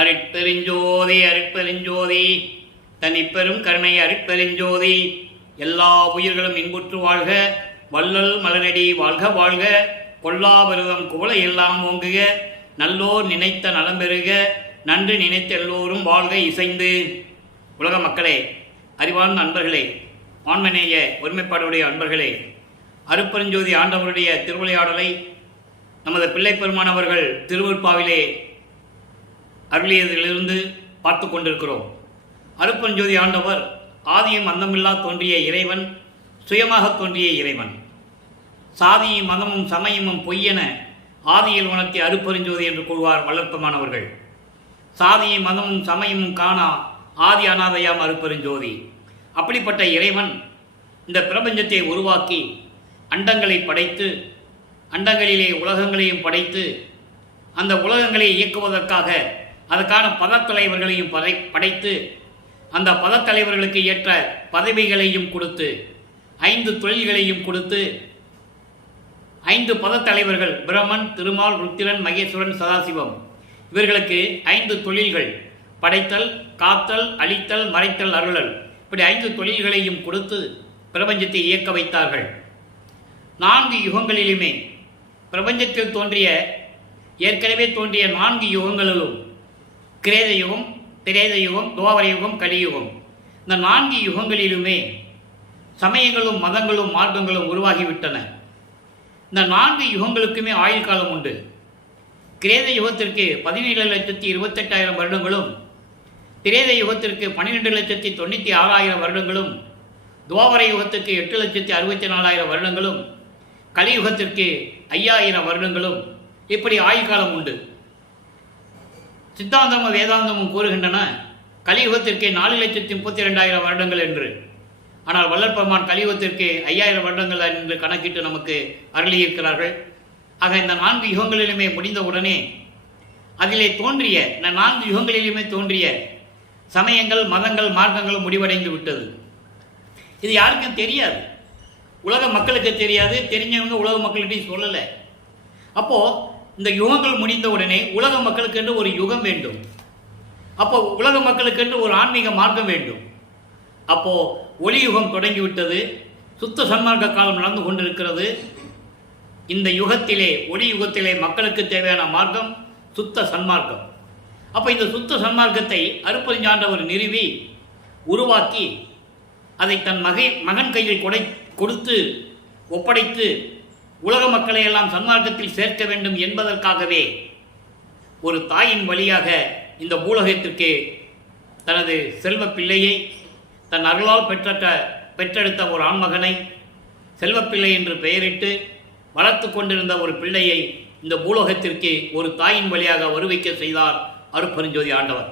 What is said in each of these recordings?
அருட்பெருஞ்சோதி அருட்பெருஞ்சோதி தனிப்பெரும் கருணை அருட்பெருஞ்சோதி. எல்லா உயிர்களும் இன்புற்று வாழ்க, வள்ளல் மலரடி வாழ்க வாழ்க, கொல்லாவிரதம் குவளை எல்லாம் ஓங்குக, நல்லோர் நினைத்த நலம் பெறுக, நன்று நினைத்த எல்லோரும் வாழ்க இசைந்து. உலக மக்களே, அறிவார்ந்த அன்பர்களே, ஆன்மநேய ஒருமைப்பாடுடைய அன்பர்களே, அருட்பெருஞ்சோதி ஆண்டவருடைய திருவிளையாடலை நமது பிள்ளை பெருமானவர்கள் திருவருட்பாவிலே அருளியதிலிருந்து பார்த்து கொண்டிருக்கிறோம். அருட்பெருஞ்சோதி ஆண்டவர் ஆதியும் அந்தமில்லா தோன்றிய இறைவன், சுயமாக தோன்றிய இறைவன். சாதியும் மதமும் சமயமும் பொய்யென ஆதியில் உணர்த்திய அருட்பெருஞ்சோதி என்று கூறுவார் வளர்ப்பமானவர்கள். சாதியும் மதமும் சமயமும் காணா ஆதி அநாதையாம் அருட்பெருஞ்சோதி. அப்படிப்பட்ட இறைவன் இந்த பிரபஞ்சத்தை உருவாக்கி அண்டங்களை படைத்து, அண்டங்களிலே உலகங்களையும் படைத்து, அந்த உலகங்களை இயக்குவதற்காக அதற்கான பதத்தலைவர்களையும் படைத்து, அந்த பதத்தலைவர்களுக்கு ஏற்ற பதவிகளையும் கொடுத்து, 5 தொழில்களையும் கொடுத்து, 5 பதத்தலைவர்கள் பிரம்மன், திருமால், ருத்திரன், மகேஸ்வரன், சதாசிவம், இவர்களுக்கு 5 தொழில்கள், படைத்தல், காத்தல், அழித்தல், மறைத்தல், அருளல், இப்படி 5 தொழில்களையும் கொடுத்து பிரபஞ்சத்தை இயக்க வைத்தார்கள். 4 யுகங்களிலுமே பிரபஞ்சத்தில் தோன்றிய, ஏற்கனவே தோன்றிய 4 யுகங்களிலும், கிரேத யுகம், திரேத யுகம், துவாபர யுகம், கலியுகம், இந்த 4 யுகங்களிலுமே சமயங்களும் மதங்களும் மார்க்கங்களும் உருவாகிவிட்டன. இந்த 4 யுகங்களுக்குமே ஆயுள் காலம் உண்டு. கிரேத யுகத்திற்கு 17,28,000 வருடங்களும், திரேத யுகத்திற்கு 12,96,000 வருடங்களும், துவாபர யுகத்திற்கு 8,64,000 வருடங்களும், கலியுகத்திற்கு 5,000 வருடங்களும், இப்படி ஆயுள் காலம் உண்டு. சித்தாந்தமும் வேதாந்தமும் கூறுகின்றன கலியுகத்திற்கு 4,32,000 வருடங்கள் என்று. ஆனால் வள்ளற்பெருமான் கலியுகத்திற்கு 5,000 வருடங்கள் என்று கணக்கிட்டு நமக்கு அருளியிருக்கிறார்கள். ஆக இந்த 4 யுகங்களிலுமே முடிந்தவுடனே அதிலே தோன்றிய, இந்த 4 யுகங்களிலுமே தோன்றிய சமயங்கள், மதங்கள், மார்க்கங்களும் முடிவடைந்து விட்டது. இது யாருக்கும் தெரியாது, உலக மக்களுக்கு தெரியாது. தெரிஞ்சவங்க உலக மக்கள்கிட்டையும் சொல்லலை. அப்போது இந்த யுகங்கள் முடிந்தவுடனே உலக மக்களுக்கென்று ஒரு யுகம் வேண்டும். அப்போ உலக மக்களுக்கென்று ஒரு ஆன்மீக மார்க்கம் வேண்டும். அப்போது ஒளி யுகம் தொடங்கிவிட்டது. சுத்த சன்மார்க்க காலம் நடந்து கொண்டிருக்கிறது. இந்த யுகத்திலே, ஒளி யுகத்திலே மக்களுக்கு தேவையான மார்க்கம் சுத்த சன்மார்க்கம். அப்போ இந்த சுத்த சன்மார்க்கத்தை அருட்பெருஞ்சாண்டவர் நிறுவி உருவாக்கி அதை தன் மகன் கையில் கொடுத்து ஒப்படைத்து உலக மக்களை எல்லாம் சன்மார்க்கத்தில் சேர்க்க வேண்டும் என்பதற்காகவே ஒரு தாயின் வழியாக இந்த பூலகத்திற்கு தனது செல்வ பிள்ளையை, தன் அருளால் பெற்றெடுத்த ஒரு ஆண்மகனை செல்வப்பிள்ளை என்று பெயரிட்டு வளர்த்து கொண்டிருந்த ஒரு பிள்ளையை இந்த பூலோகத்திற்கு ஒரு தாயின் வழியாக வருவிக்க செய்தார் அருட்பெருஞ்சோதி ஆண்டவர்.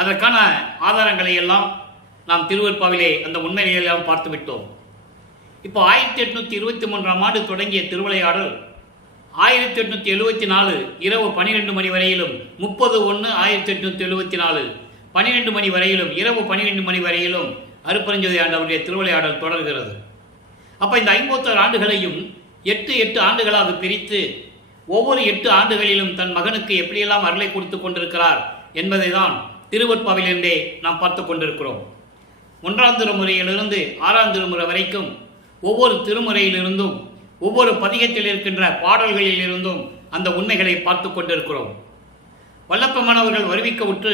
அதற்கான ஆதாரங்களை எல்லாம் நாம் திருவருட்பாவிலே அந்த உண்மையெல்லாம் பார்த்து விட்டோம். இப்போ 1823ஆம் ஆண்டு தொடங்கிய திருவிளையாடல் 1874 இரவு 12 மணி வரையிலும், 30/1/1874 12 மணி வரையிலும், இரவு 12 மணி வரையிலும் அருட்பெருஞ்சோதி ஆண்டவருடைய திருவிளையாடல் தொடர்கிறது. அப்போ இந்த 51 ஆண்டுகளையும் 8 ஆண்டுகளாக பிரித்து ஒவ்வொரு 8 ஆண்டுகளிலும் தன் மகனுக்கு எப்படியெல்லாம் அருளை கொடுத்து கொண்டிருக்கிறார் என்பதை தான் திருவருட்பாவிலிருந்தே நாம் பார்த்து கொண்டிருக்கிறோம். 1ஆம் திருமுறையிலிருந்து 6ஆம் திருமுறை வரைக்கும் ஒவ்வொரு திருமுறையிலிருந்தும், ஒவ்வொரு பதிகத்தில் இருக்கின்ற பாடல்களில் இருந்தும் அந்த உண்மைகளை பார்த்து கொண்டிருக்கிறோம். வல்லப்பெருமானவர்கள் வருவிக்கவுற்று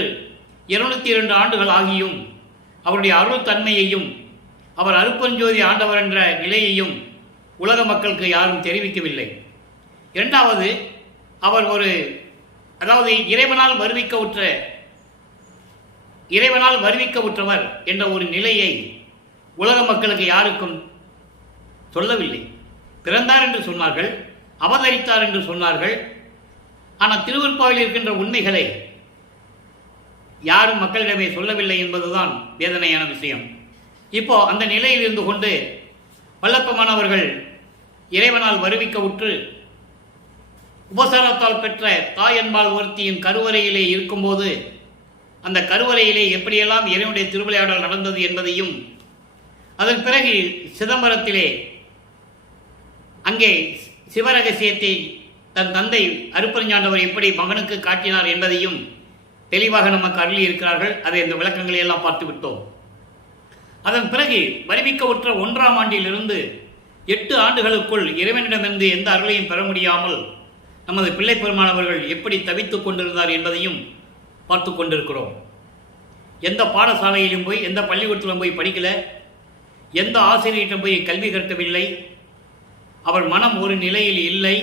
202 ஆண்டுகள் ஆகியும் அவருடைய அருள் தன்மையையும், அவர் அருட்பெருஞ்சோதி ஆண்டவர் என்ற நிலையையும் உலக மக்களுக்கு யாரும் தெரிவிக்கவில்லை. இரண்டாவது, அவர் அதாவது இறைவனால் வருவிக்கவுற்றவர் என்ற ஒரு நிலையை உலக மக்களுக்கு யாருக்கும் சொல்லவில்லை. பிறந்தார் என்று சொன்னார்கள், அவதரித்தார் என்று சொன்னார்கள். ஆனால் திருவருட்பாவில் இருக்கின்ற உண்மைகளை யாரும் மக்களிடமே சொல்லவில்லை என்பதுதான் வேதனையான விஷயம். இப்போ அந்த நிலையில் இருந்து கொண்டு வல்லப்பெருமானவர்கள் இறைவனால் வருவிக்கவுற்று உபசாரத்தால் பெற்ற தாயன்பால் ஒருத்தியின் கருவறையிலே இருக்கும்போது அந்த கருவறையிலே எப்படியெல்லாம் இறைவனுடைய திருவிளையாடல் நடந்தது என்பதையும், அதன் பிறகு சிதம்பரத்திலே அங்கே சிவரகசியத்தை தன் தந்தை அருப்பரஞ்சாண்டவர் எப்படி மகனுக்கு காட்டினார் என்பதையும் தெளிவாக நமக்கு அருளி இருக்கிறார்கள். அதை இந்த விளக்கங்களை எல்லாம் பார்த்து விட்டோம். அதன் பிறகு வருவிக்க உற்ற 1ஆம் ஆண்டிலிருந்து 8 ஆண்டுகளுக்குள் இறைவனிடமிருந்து எந்த அருளையும் பெற முடியாமல் நமது பிள்ளை பெருமானவர்கள் எப்படி தவித்துக் கொண்டிருந்தார் என்பதையும் பார்த்து கொண்டிருக்கிறோம். எந்த பாடசாலையிலும் போய், எந்த பள்ளிக்கூடத்திலும் போய் படிக்கல, எந்த ஆசிரியரிடம் போய் கல்வி கற்கவில்லை. அவர் மனம் ஒரு நிலையில் இல்லை.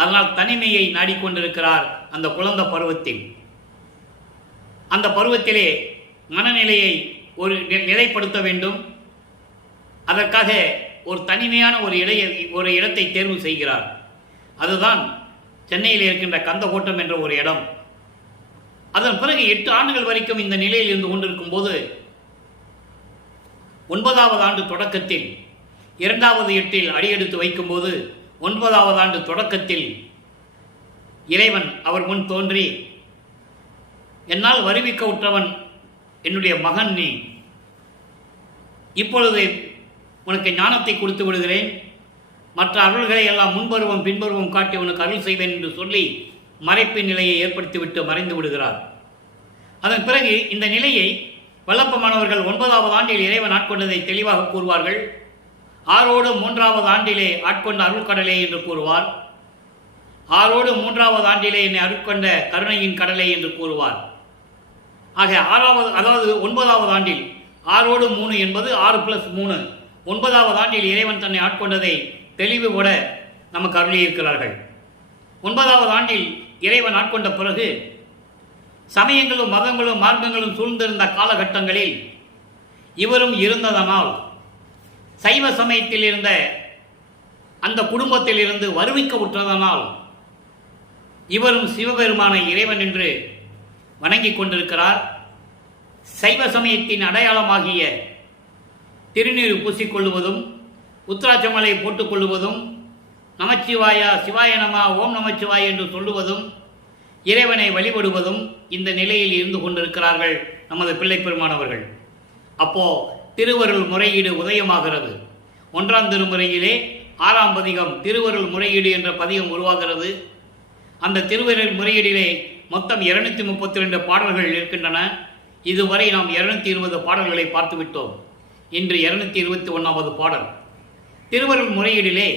அதனால் தனிமையை நாடிக்கொண்டிருக்கிறார் அந்த குழந்தை பருவத்தில். அந்த பருவத்திலே மனநிலையை ஒரு நிலைப்படுத்த வேண்டும். அதற்காக ஒரு தனிமையான ஒரு இடத்தை தேர்வு செய்கிறார். அதுதான் சென்னையில் இருக்கின்ற கந்தகோட்டம் என்ற ஒரு இடம். அதன் பிறகு 8 ஆண்டுகள் வரைக்கும் இந்த நிலையில் இருந்து கொண்டிருக்கும் போது 9வது ஆண்டு தொடக்கத்தில் 2வது எட்டில் அடியெடுத்து வைக்கும்போது 9வது ஆண்டு தொடக்கத்தில் இறைவன் அவர் முன் தோன்றி, என்னால் வருவிக்க உற்றவன் என்னுடைய மகன் நீ, இப்பொழுது உனக்கு ஞானத்தை கொடுத்து விடுகிறேன், மற்ற அருள்களை எல்லாம் முன்பருவம் பின்பருவம் காட்டி உனக்கு அருள் செய்வேன் என்று சொல்லி மறைப்பின் நிலையை ஏற்படுத்திவிட்டு மறைந்து விடுகிறார். அதன் பிறகு இந்த நிலையை வல்லப்பமானவர்கள் 9வது ஆண்டில் இறைவன் ஆட்கொண்டதை தெளிவாக கூறுவார்கள். 6ோடு 3வது ஆண்டிலே ஆட்கொண்ட அருள்கடலே என்று கூறுவார். 6ோடு 3வது ஆண்டிலே என்னை ஆட்கொண்ட கருணையின் கடலே என்று கூறுவார். ஆக 9வது ஆண்டில் 6ோடு 3 என்பது 6+3, 9வது ஆண்டில் இறைவன் தன்னை ஆட்கொண்டதை தெளிவுபட நமக்கு அருளியிருக்கிறார்கள். 9வது ஆண்டில் இறைவன் ஆட்கொண்ட பிறகு சமயங்களும் மதங்களும் மார்க்கங்களும் சூழ்ந்திருந்த காலகட்டங்களில் இவரும் இருந்ததனால் சைவ சமயத்தில் இருந்த அந்த குடும்பத்தில் இருந்து வருவிக்க உற்றதனால் இவரும் சிவபெருமான இறைவன் என்று வணங்கிக் கொண்டிருக்கிறார். சைவ சமயத்தின் அடையாளமாகிய திருநீர் பூசிக்கொள்வதும், உத்திராட்சமலை போட்டுக்கொள்வதும், நமச்சிவாயா சிவாய நம ஓம் நமச்சிவாய் என்று சொல்லுவதும், இறைவனை வழிபடுவதும் இந்த நிலையில் இருந்து கொண்டிருக்கிறார்கள் நமது பிள்ளை பெருமானவர்கள். அப்போ திருவருள் முறையீடு உதயமாகிறது. 1ஆம் திருமுறையிலே 6ஆம் பதிகம் திருவருள் முறையீடு என்ற பதிகம் உருவாகிறது. அந்த திருவருள் முறையீடிலே மொத்தம் 232 பாடல்கள் இருக்கின்றன. இதுவரை நாம் 220 பாடல்களை பார்த்துவிட்டோம். இன்று 221வது பாடல். திருவருள் முறையீடிலே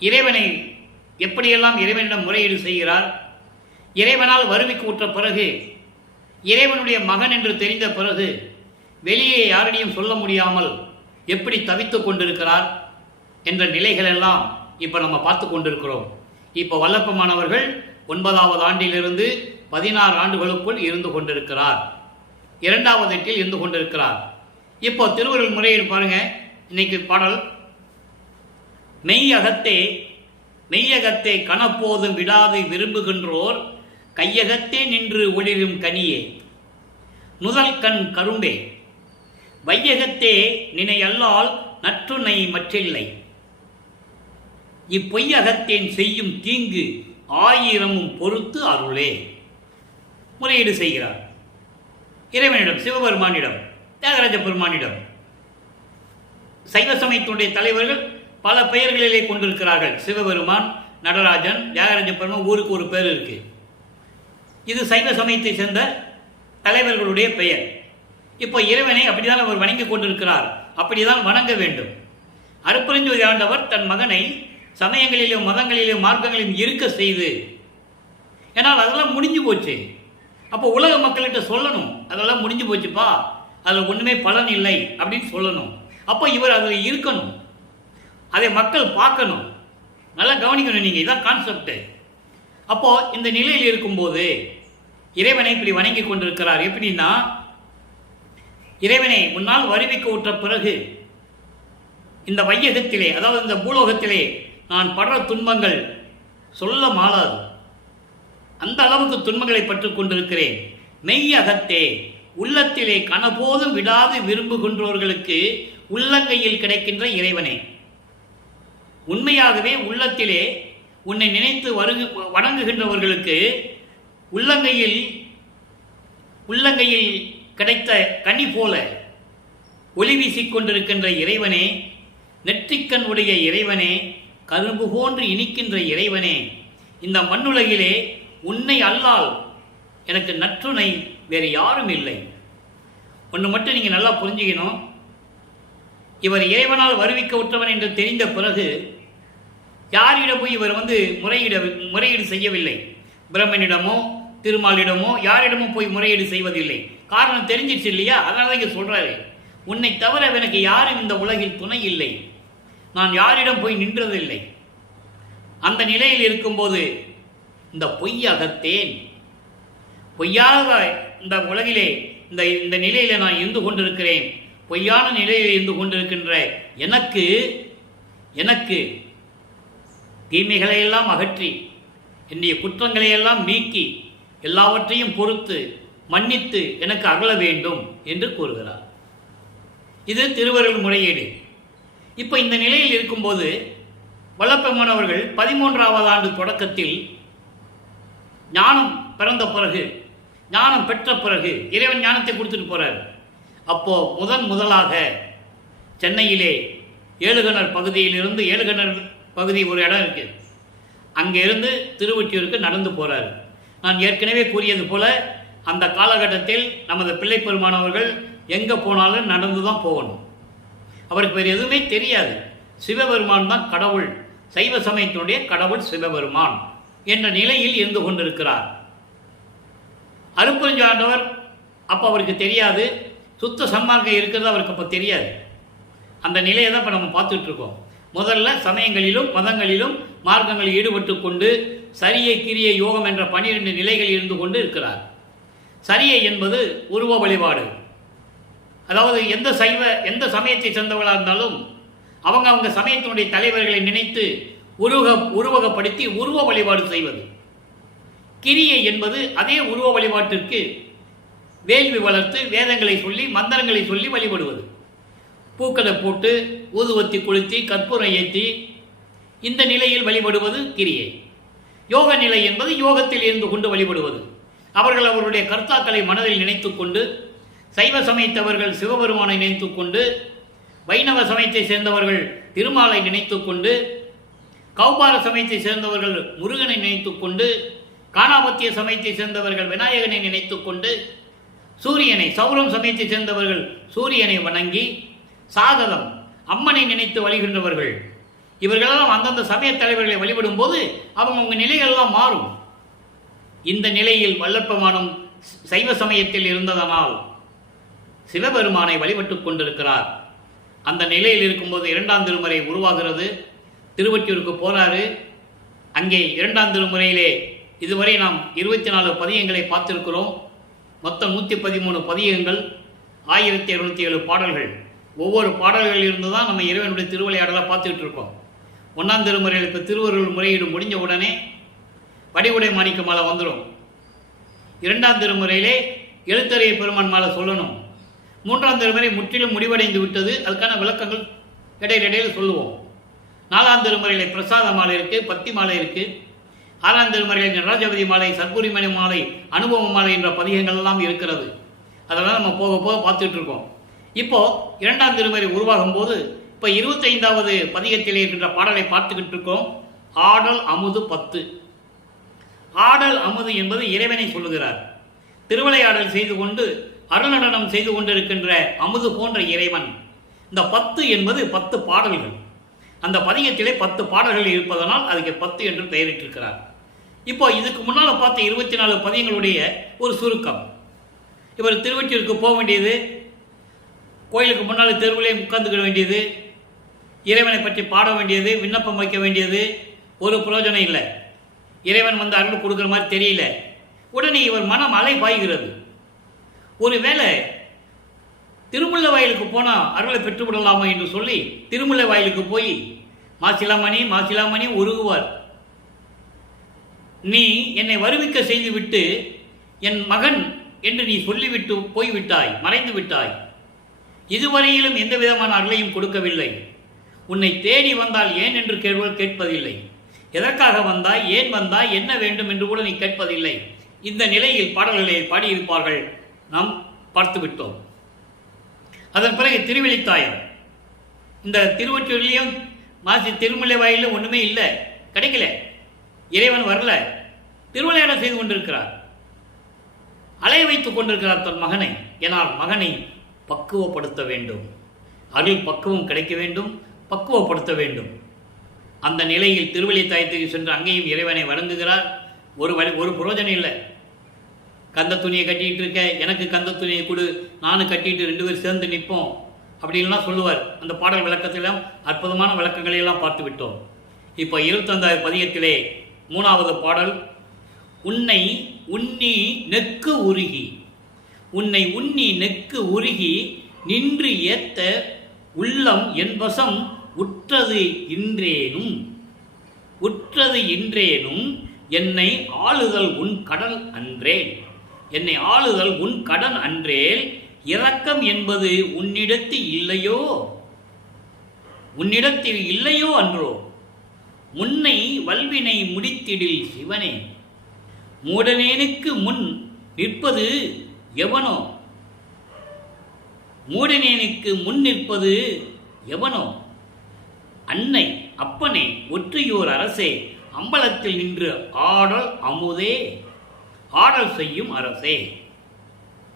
இறைவனை எப்படியெல்லாம் இறைவனிடம் முறையீடு செய்கிறார், இறைவனால் வருவிக்கு உற்ற பிறகு, இறைவனுடைய மகன் என்று தெரிந்த பிறகு வெளியே யாரிடையும் சொல்ல முடியாமல் எப்படி தவித்துக் கொண்டிருக்கிறார் என்ற நிலைகளெல்லாம் இப்போ நம்ம பார்த்து கொண்டிருக்கிறோம். இப்போ வல்லப்பமானவர்கள் 9வது ஆண்டிலிருந்து 16 ஆண்டுகளுக்குள் இருந்து கொண்டிருக்கிறார். 2வது எட்டில் இருந்து கொண்டிருக்கிறார். இப்போ திருவருள் முறையீடு பாருங்க. இன்னைக்கு பாடல், மெய்யகத்தே கனப்போதும் விடாது விரும்புகின்றோர் கையகத்தே நின்று ஒளிரும் கனியே, நுதல் கண் கரும்பே, வையகத்தே நினை அல்லால் நற்றுணை மற்றில்லை, இப்பொய்யகத்தேன் செய்யும் தீங்கு 1000 பொறுத்து அருளே. முறையீடு செய்கிறார் இறைவனிடம், சிவபெருமானிடம், தியாகராஜ பெருமானிடம். சைவ சமயத்தினுடைய தலைவர்கள் பல பெயர்களிலே கொண்டிருக்கிறார்கள். சிவபெருமான், நடராஜன், தியாகராஜ பெருமான், ஊருக்கு ஒரு பேர் இருக்கு. இது சைவ சமயத்தை சேர்ந்த தலைவர்களுடைய பெயர். இப்போ இறைவனை அப்படிதான் அவர் வணங்கி கொண்டிருக்கிறார். அப்படிதான் வணங்க வேண்டும். அருப்பெருஞ்சோதி ஆண்டவர் தன் மகனை சமயங்களிலும் மதங்களிலும் மார்க்கங்களிலும் இருக்க செய்து, ஏன்னால் அதெல்லாம் முடிஞ்சு போச்சு. அப்போ உலக மக்கள்கிட்ட சொல்லணும், அதெல்லாம் முடிஞ்சு போச்சுப்பா, அதில் ஒன்றுமே பலன் இல்லை அப்படின்னு சொல்லணும். அப்போ இவர் அதில் இருக்கணும், அதை மக்கள் பார்க்கணும், நல்லா கவனிக்கணும். நீங்கள் இதான் கான்செப்ட். அப்போ இந்த நிலையில் இருக்கும்போது இறைவனை இப்படி வணங்கி கொண்டிருக்கிறார். எப்படின்னா, இறைவனை முன்னால் வருவிக்க உற்ற பிறகு இந்த வையகத்திலே, அதாவது இந்த பூலோகத்திலே நான் படுற துன்பங்கள் சொல்ல மாளாது, அந்த அளவுக்கு துன்பங்களை பற்றுக் கொண்டிருக்கிறேன். மெய்யகத்தே, உள்ளத்திலே கனபோதும் விடாது விரும்புகின்றவர்களுக்கு உள்ளங்கையில் கிடைக்கின்ற இறைவனே, உண்மையாகவே உள்ளத்திலே உன்னை நினைத்து வணங்குகின்றவர்களுக்கு உள்ளங்கையில் கிடைத்த கனி போல ஒளி வீசிக்கொண்டிருக்கின்ற இறைவனே, நெற்றிக்கண் உடைய இறைவனே, கரும்பு போன்று இனிக்கின்ற இறைவனே, இந்த மண்ணுலகிலே உன்னை அல்லால் எனக்கு நற்றுணை வேறு யாரும் இல்லை. ஒன்று மட்டும் நீங்கள் நல்லா புரிஞ்சுக்கணும். இவர் இறைவனால் வருவிக்க உற்றவன் என்று தெரிந்த பிறகு யாரிடம் போய் இவர் முறையீடு செய்யவில்லை. பிரம்மனிடமோ திருமாலிடமோ யாரிடமும் போய் முறையீடு செய்வதில்லை. காரணம் தெரிஞ்சிடுச்சு இல்லையா? அதனால தான் இங்கே சொல்கிறாரு, உன்னை தவிர எனக்கு யாரும் இந்த உலகில் துணை இல்லை, நான் யாரிடம் போய் நின்றதில்லை. அந்த நிலையில் இருக்கும்போது இந்த பொய் அகத்தேன், பொய்யாக இந்த உலகிலே இந்த நிலையில நான் இருந்து கொண்டிருக்கிறேன். பொய்யான நிலையில் இருந்து கொண்டிருக்கின்ற எனக்கு தீமைகளையெல்லாம் அகற்றி என்னுடைய குற்றங்களையெல்லாம் நீக்கி எல்லாவற்றையும் பொறுத்து மன்னித்து எனக்கு அருள வேண்டும் என்று கூறுகிறார். இது திருவருள் முறையீடு. இப்போ இந்த நிலையில் இருக்கும்போது வல்லபெருமான் அவர்கள் 13வது ஆண்டு தொடக்கத்தில் ஞானம் பிறந்த பிறகு, ஞானம் பெற்ற பிறகு இறைவன் ஞானத்தை கொடுத்துட்டு போறார். அப்போ முதலாக சென்னையிலே ஏழுகிணர் பகுதியிலிருந்து, ஏழுகிணர் பகுதி ஒரு இடம் இருக்கு, அங்கிருந்து திருவொற்றியூருக்கு நடந்து போறார். நான் ஏற்கனவே கூறியது போல அந்த காலகட்டத்தில் நமது பிள்ளை பெருமானவர்கள் எங்கே போனாலும் நடந்து தான் போகணும். அவருக்கு வேறு எதுவுமே தெரியாது. சிவபெருமான் தான் கடவுள், சைவ சமயத்தினுடைய கடவுள் சிவபெருமான் என்ற நிலையில் இருந்து கொண்டிருக்கிறார். அருட்பெருஞ்சாண்டவர் அப்போ அவருக்கு தெரியாது, சுத்த சன்மார்க்கம் இருக்கிறது அவருக்கு அப்போ தெரியாது. அந்த நிலையை தான் இப்போ நம்ம பார்த்துட்டு இருக்கோம். முதல்ல சமயங்களிலும் மதங்களிலும் மார்க்கங்களில் ஈடுபட்டு கொண்டு சரியை கிரியை யோகம் என்ற 12 நிலைகள் இருந்து கொண்டு இருக்கிறார். சரியை என்பது உருவ வழிபாடு. அதாவது எந்த சமயத்தை சேர்ந்தவர்களாக இருந்தாலும் அவங்க சமயத்தினுடைய தலைவர்களை நினைத்து உருவகப்படுத்தி உருவ வழிபாடு செய்வது. கிரியை என்பது அதே உருவ வழிபாட்டிற்கு வேள்வி வளர்த்து வேதங்களை சொல்லி மந்திரங்களை சொல்லி வழிபடுவது. பூக்களை போட்டு ஊதுவத்தி கொளுத்தி கற்பூரம் ஏற்றி இந்த நிலையில் வழிபடுவது கிரியை. யோக நிலை என்பது யோகத்தில் இருந்து கொண்டு வழிபடுவது. அவர்கள் அவருடைய கர்த்தாக்களை மனதில் நினைத்து கொண்டு, சைவ சமயத்தவர்கள் சிவபெருமானை நினைத்து கொண்டு, வைணவ சமயத்தை சேர்ந்தவர்கள் திருமாலை நினைத்து கொண்டு, கௌபார சமயத்தை சேர்ந்தவர்கள் முருகனை நினைத்து கொண்டு, காணாபத்திய சமயத்தை சேர்ந்தவர்கள் விநாயகனை நினைத்து கொண்டு, சூரியனை சௌரம் சமயத்தை சேர்ந்தவர்கள் சூரியனை வணங்கி, சாகதம் அம்மனை நினைத்து வழிகின்றவர்கள். இவர்களெல்லாம் அந்தந்த சமய தலைவர்களை வழிபடும் போது அவங்க நிலைகள்லாம் மாறும். இந்த நிலையில் வல்லபெருமானும் சைவ சமயத்தில் இருந்ததனால் சிவபெருமானை வழிபட்டுக் கொண்டிருக்கிறார். அந்த நிலையில் இருக்கும்போது 2ஆம் திருமுறை உருவாகிறது. திருவொற்றியூருக்கு போறாரு. அங்கே 2ஆம் திருமுறையிலே இதுவரை நாம் 24 பதியங்களை பார்த்திருக்கிறோம். மொத்தம் 113 பதியங்கள், 1207 பாடல்கள். ஒவ்வொரு பாடல்களில் இருந்து தான் நம்ம இறைவனுடைய திருவிளையாடலை பார்த்துக்கிட்டு இருக்கோம். 1ஆம் திருமுறையில் இப்போ திருவருள் முறையீடு முடிஞ்ச உடனே வடிவுடை மாணிக்க மாலை வந்துடும். 2ஆம் திருமுறையிலே எழுத்தறிய பெருமான் மாலை சொல்லணும். 3ஆம் திருமுறை முற்றிலும் முடிவடைந்து விட்டது. அதுக்கான விளக்கங்கள் இடையிடையில சொல்லுவோம். 4ஆம் திருமுறையிலே பிரசாத மாலை இருக்குது, பத்தி மாலை இருக்குது. 6ஆம் திருமுறையில் நடராஜபதி மாலை, சத்குருமணி மாலை, அனுபவ மாலை என்ற பதிகங்கள் எல்லாம் இருக்கிறது. அதெல்லாம் நம்ம போக போக பார்த்துட்டு இருக்கோம். இப்போ 2ஆம் திருமுறை உருவாகும் போது இப்போ 25வது பதிகத்தில் இருக்கின்ற பாடலை பார்த்துக்கிட்டு இருக்கோம். ஆடல் அமுது 10. ஆடல் அமுது என்பது இறைவனை சொல்லுகிறார். திருவிளையாடல் செய்து கொண்டு அருநடனம் செய்து கொண்டிருக்கின்ற அமுது போன்ற இறைவன். இந்த 10 என்பது 10 பாடல்கள். அந்த பதிகத்திலே 10 பாடல்கள் இருப்பதனால் அதுக்கு 10 என்று பெயரிட்டிருக்கிறார். இப்போ இதுக்கு முன்னால் பார்த்த 24 பதியங்களுடைய ஒரு சுருக்கம். இவர் திருவொற்றியூருக்கு போக வேண்டியது, கோயிலுக்கு முன்னால் தெருவிலே உட்கார்ந்துக்கிட வேண்டியது, இறைவனை பற்றி பாட வேண்டியது, விண்ணப்பம் வைக்க வேண்டியது, ஒரு பிரயோஜனம் இல்லை. இறைவன் வந்து அருள் கொடுக்குற மாதிரி தெரியல. உடனே இவர் மனம் அலை பாய்கிறது. ஒருவேளை திருமுல்லை வாயிலுக்கு போனால் அருளை பெற்றுவிடலாமா என்று சொல்லி திருமுல்லை வாயிலுக்கு போய் மாசிலாமணி உருகுவார். நீ என்னை வருவிக்க செய்துவிட்டு என் மகன் என்று நீ சொல்லிவிட்டு போய்விட்டாய், மறைந்து விட்டாய். இதுவரையிலும் எந்த விதமான அருளையும் கொடுக்கவில்லை. உன்னை தேடி வந்தால் ஏன் என்று கேட்பதில்லை. எதற்காக வந்தாய், ஏன் வந்தாய், என்ன வேண்டும் என்று கூட நீ கேட்பதில்லை. இந்த நிலையில் பாடல்களை பாடியிருப்பார்கள், நாம் பார்த்துவிட்டோம். அதன் பிறகு திருவெளித்தாயம். இந்த திருவொற்றியூரிலையும் மாசி திருமலை வாயிலில் ஒன்றுமே இல்லை, கிடைக்கல, இறைவன் வரல, திருவிளையாடல் செய்து கொண்டிருக்கிறார், அலைய வைத்துக் கொண்டிருக்கிறார் தன் மகனை. ஏனால் மகனை பக்குவப்படுத்த வேண்டும், அருள் பக்குவம் கிடைக்க வேண்டும், பக்குவப்படுத்த வேண்டும். அந்த நிலையில் திருவள்ளி தாயத்துக்கு சென்று அங்கேயும் இறைவனை வணங்குகிறார். ஒரு புரோஜனம் இல்லை. கந்த துணியை கட்டிகிட்டு இருக்க, எனக்கு கந்த துணியை கொடு, நானும் கட்டிட்டு 2 பேர் சேர்ந்து நிற்போம் அப்படின்லாம் சொல்லுவார். அந்த பாடல் விளக்கத்திலும் அற்புதமான விளக்கங்களை எல்லாம் பார்த்து விட்டோம். இப்போ 25வது பதிகத்திலே 3வது பாடல், உன்னை உண்ணி நெக்கு உருகி, உன்னை உண்ணி நெக்கு உருகி நின்று ஏத்த உள்ளம் என்பசம் உற்றது இன்றேனும், உற்றது இன்றேனும் என்னை ஆளுதல் உன் கடல் அன்றேன், என்னை ஆளுதல் உன் கடன் அன்றேல், இரக்கம் என்பது உன்னிடத்தில் இல்லையோ, உன்னிடத்தில் இல்லையோ அன்றோ, முன்னை வல்வினை முடித்திடில் சிவனே, மூடனேனுக்கு முன் நிற்பது எவனோ, மூடனேனுக்கு முன் நிற்பது எவனோ, அன்னை அப்பனே ஒற்றையோர் அரசே அம்பலத்தில் நின்று ஆடல் அமுதே, ஆடல் செய்யும் அரசே.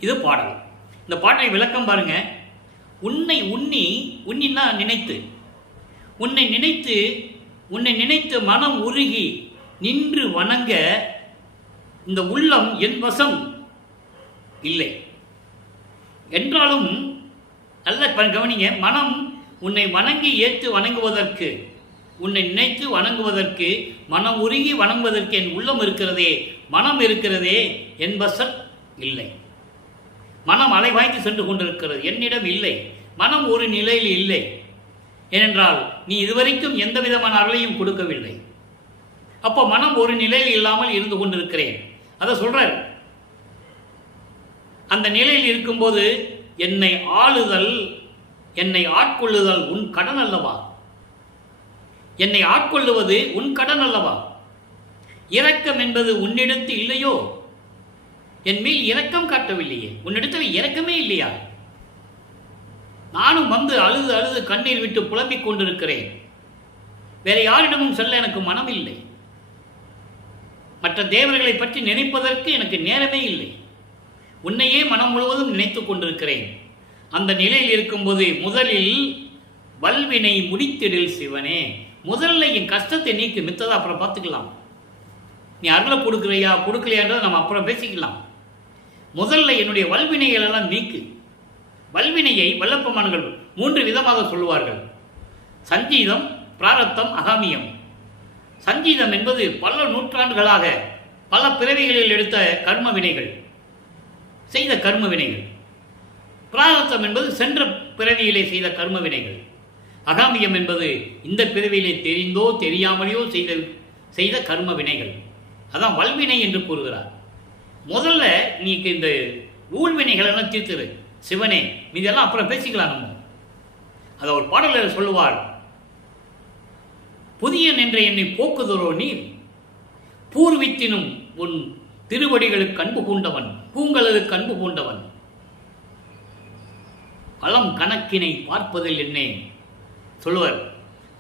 இது பாடல். இந்த பாடலை விளக்கம் பாருங்க. உன்னை உண்ணி, உண்ணினா நினைத்து, உன்னை நினைத்து, உன்னை நினைத்து மனம் உருகி நின்று வணங்க இந்த உள்ளம் என் வசம் இல்லை என்றாலும், நல்ல கவனிங்க, மனம் உன்னை வணங்கி ஏற்று வணங்குவதற்கு, உன்னை நினைத்து வணங்குவதற்கு, மனம் உருகி வணங்குவதற்கு என் உள்ளம் இருக்கிறதே, மனம் இருக்கிறதே, என் வசம் இல்லை. மனம் அலைவாய்த்து சென்று கொண்டிருக்கிறது, என்னிடம் இல்லை. மனம் ஒரு நிலையில் இல்லை. ஏனென்றால் நீ இதுவரைக்கும் எந்த விதமான அருளையும் கொடுக்கவில்லை. அப்போ மனம் ஒரு நிலையில் இல்லாமல் இருந்து கொண்டிருக்கிறேன். அதை சொல்றார். அந்த நிலையில் இருக்கும்போது என்னை ஆளுதல், என்னை ஆட்கொள்ளுதல் உன் கடன் அல்லவா, என்னை ஆட்கொள்ளுவது உன் கடன் அல்லவா, இரக்கம் என்பது உன்னிடத்தில் இல்லையோ, என் மேல் இரக்கம் காட்டவில்லையே, உன்னிடத்தில் இரக்கமே இல்லையா, நானும் வந்து அழுது அழுது கண்ணீர் விட்டு புலம்பிக் கொண்டிருக்கிறேன், வேற யாரிடமும் செல்ல எனக்கு மனம் இல்லை, மற்ற தேவர்களை பற்றி நினைப்பதற்கு எனக்கு நேரமே இல்லை, உன்னையே மனம் முழுவதும் நினைத்துக் கொண்டிருக்கிறேன். அந்த நிலையில் இருக்கும்போது முதலில் வல்வினை முடித்திடில் சிவனே, முதல்ல என் கஷ்டத்தை நீக்கு, மித்ததை அப்புறம் பார்த்துக்கலாம். நீ அருளை கொடுக்குறியா கொடுக்கலையான்றதை நம்ம அப்புறம் பேசிக்கலாம். முதல்ல என்னுடைய வல்வினைகள் எல்லாம் நீக்கு. வல்வினையை வல்லப்பமான்கள் 3 விதமாக சொல்லுவார்கள். சஞ்சீதம், பிராரத்தம், அகாமியம். சஞ்சீதம் என்பது பல நூற்றாண்டுகளாக பல பிறவிகளில் எடுத்த கர்ம வினைகள், செய்த கர்ம வினைகள். பிராரத்தம் என்பது சென்ற பிறவியிலே செய்த கர்ம வினைகள். அகாமியம் என்பது இந்த பிறவியிலே தெரிந்தோ தெரியாமலையோ செய்த கர்ம வினைகள். அதான் வல்வினை என்று கூறுகிறார். முதல்ல நீக்கு இந்த ஊழ்வினைகள் எல்லாம் தீர்த்துரு சிவனே, இதெல்லாம் அப்புறம் பேசிக்கலாம். நம்ம அதை ஒரு பாடலில் சொல்லுவார். புதிய நின்ற என்னை போக்குதலோ நீர், பூர்வித்தினும் உன் திருவடிகளுக்கு அன்பு பூண்டவன், பூங்கலுக்கு அன்பு பூண்டவன், பழம் கணக்கினை பார்ப்பதில் என்னே சொல்லுவார்.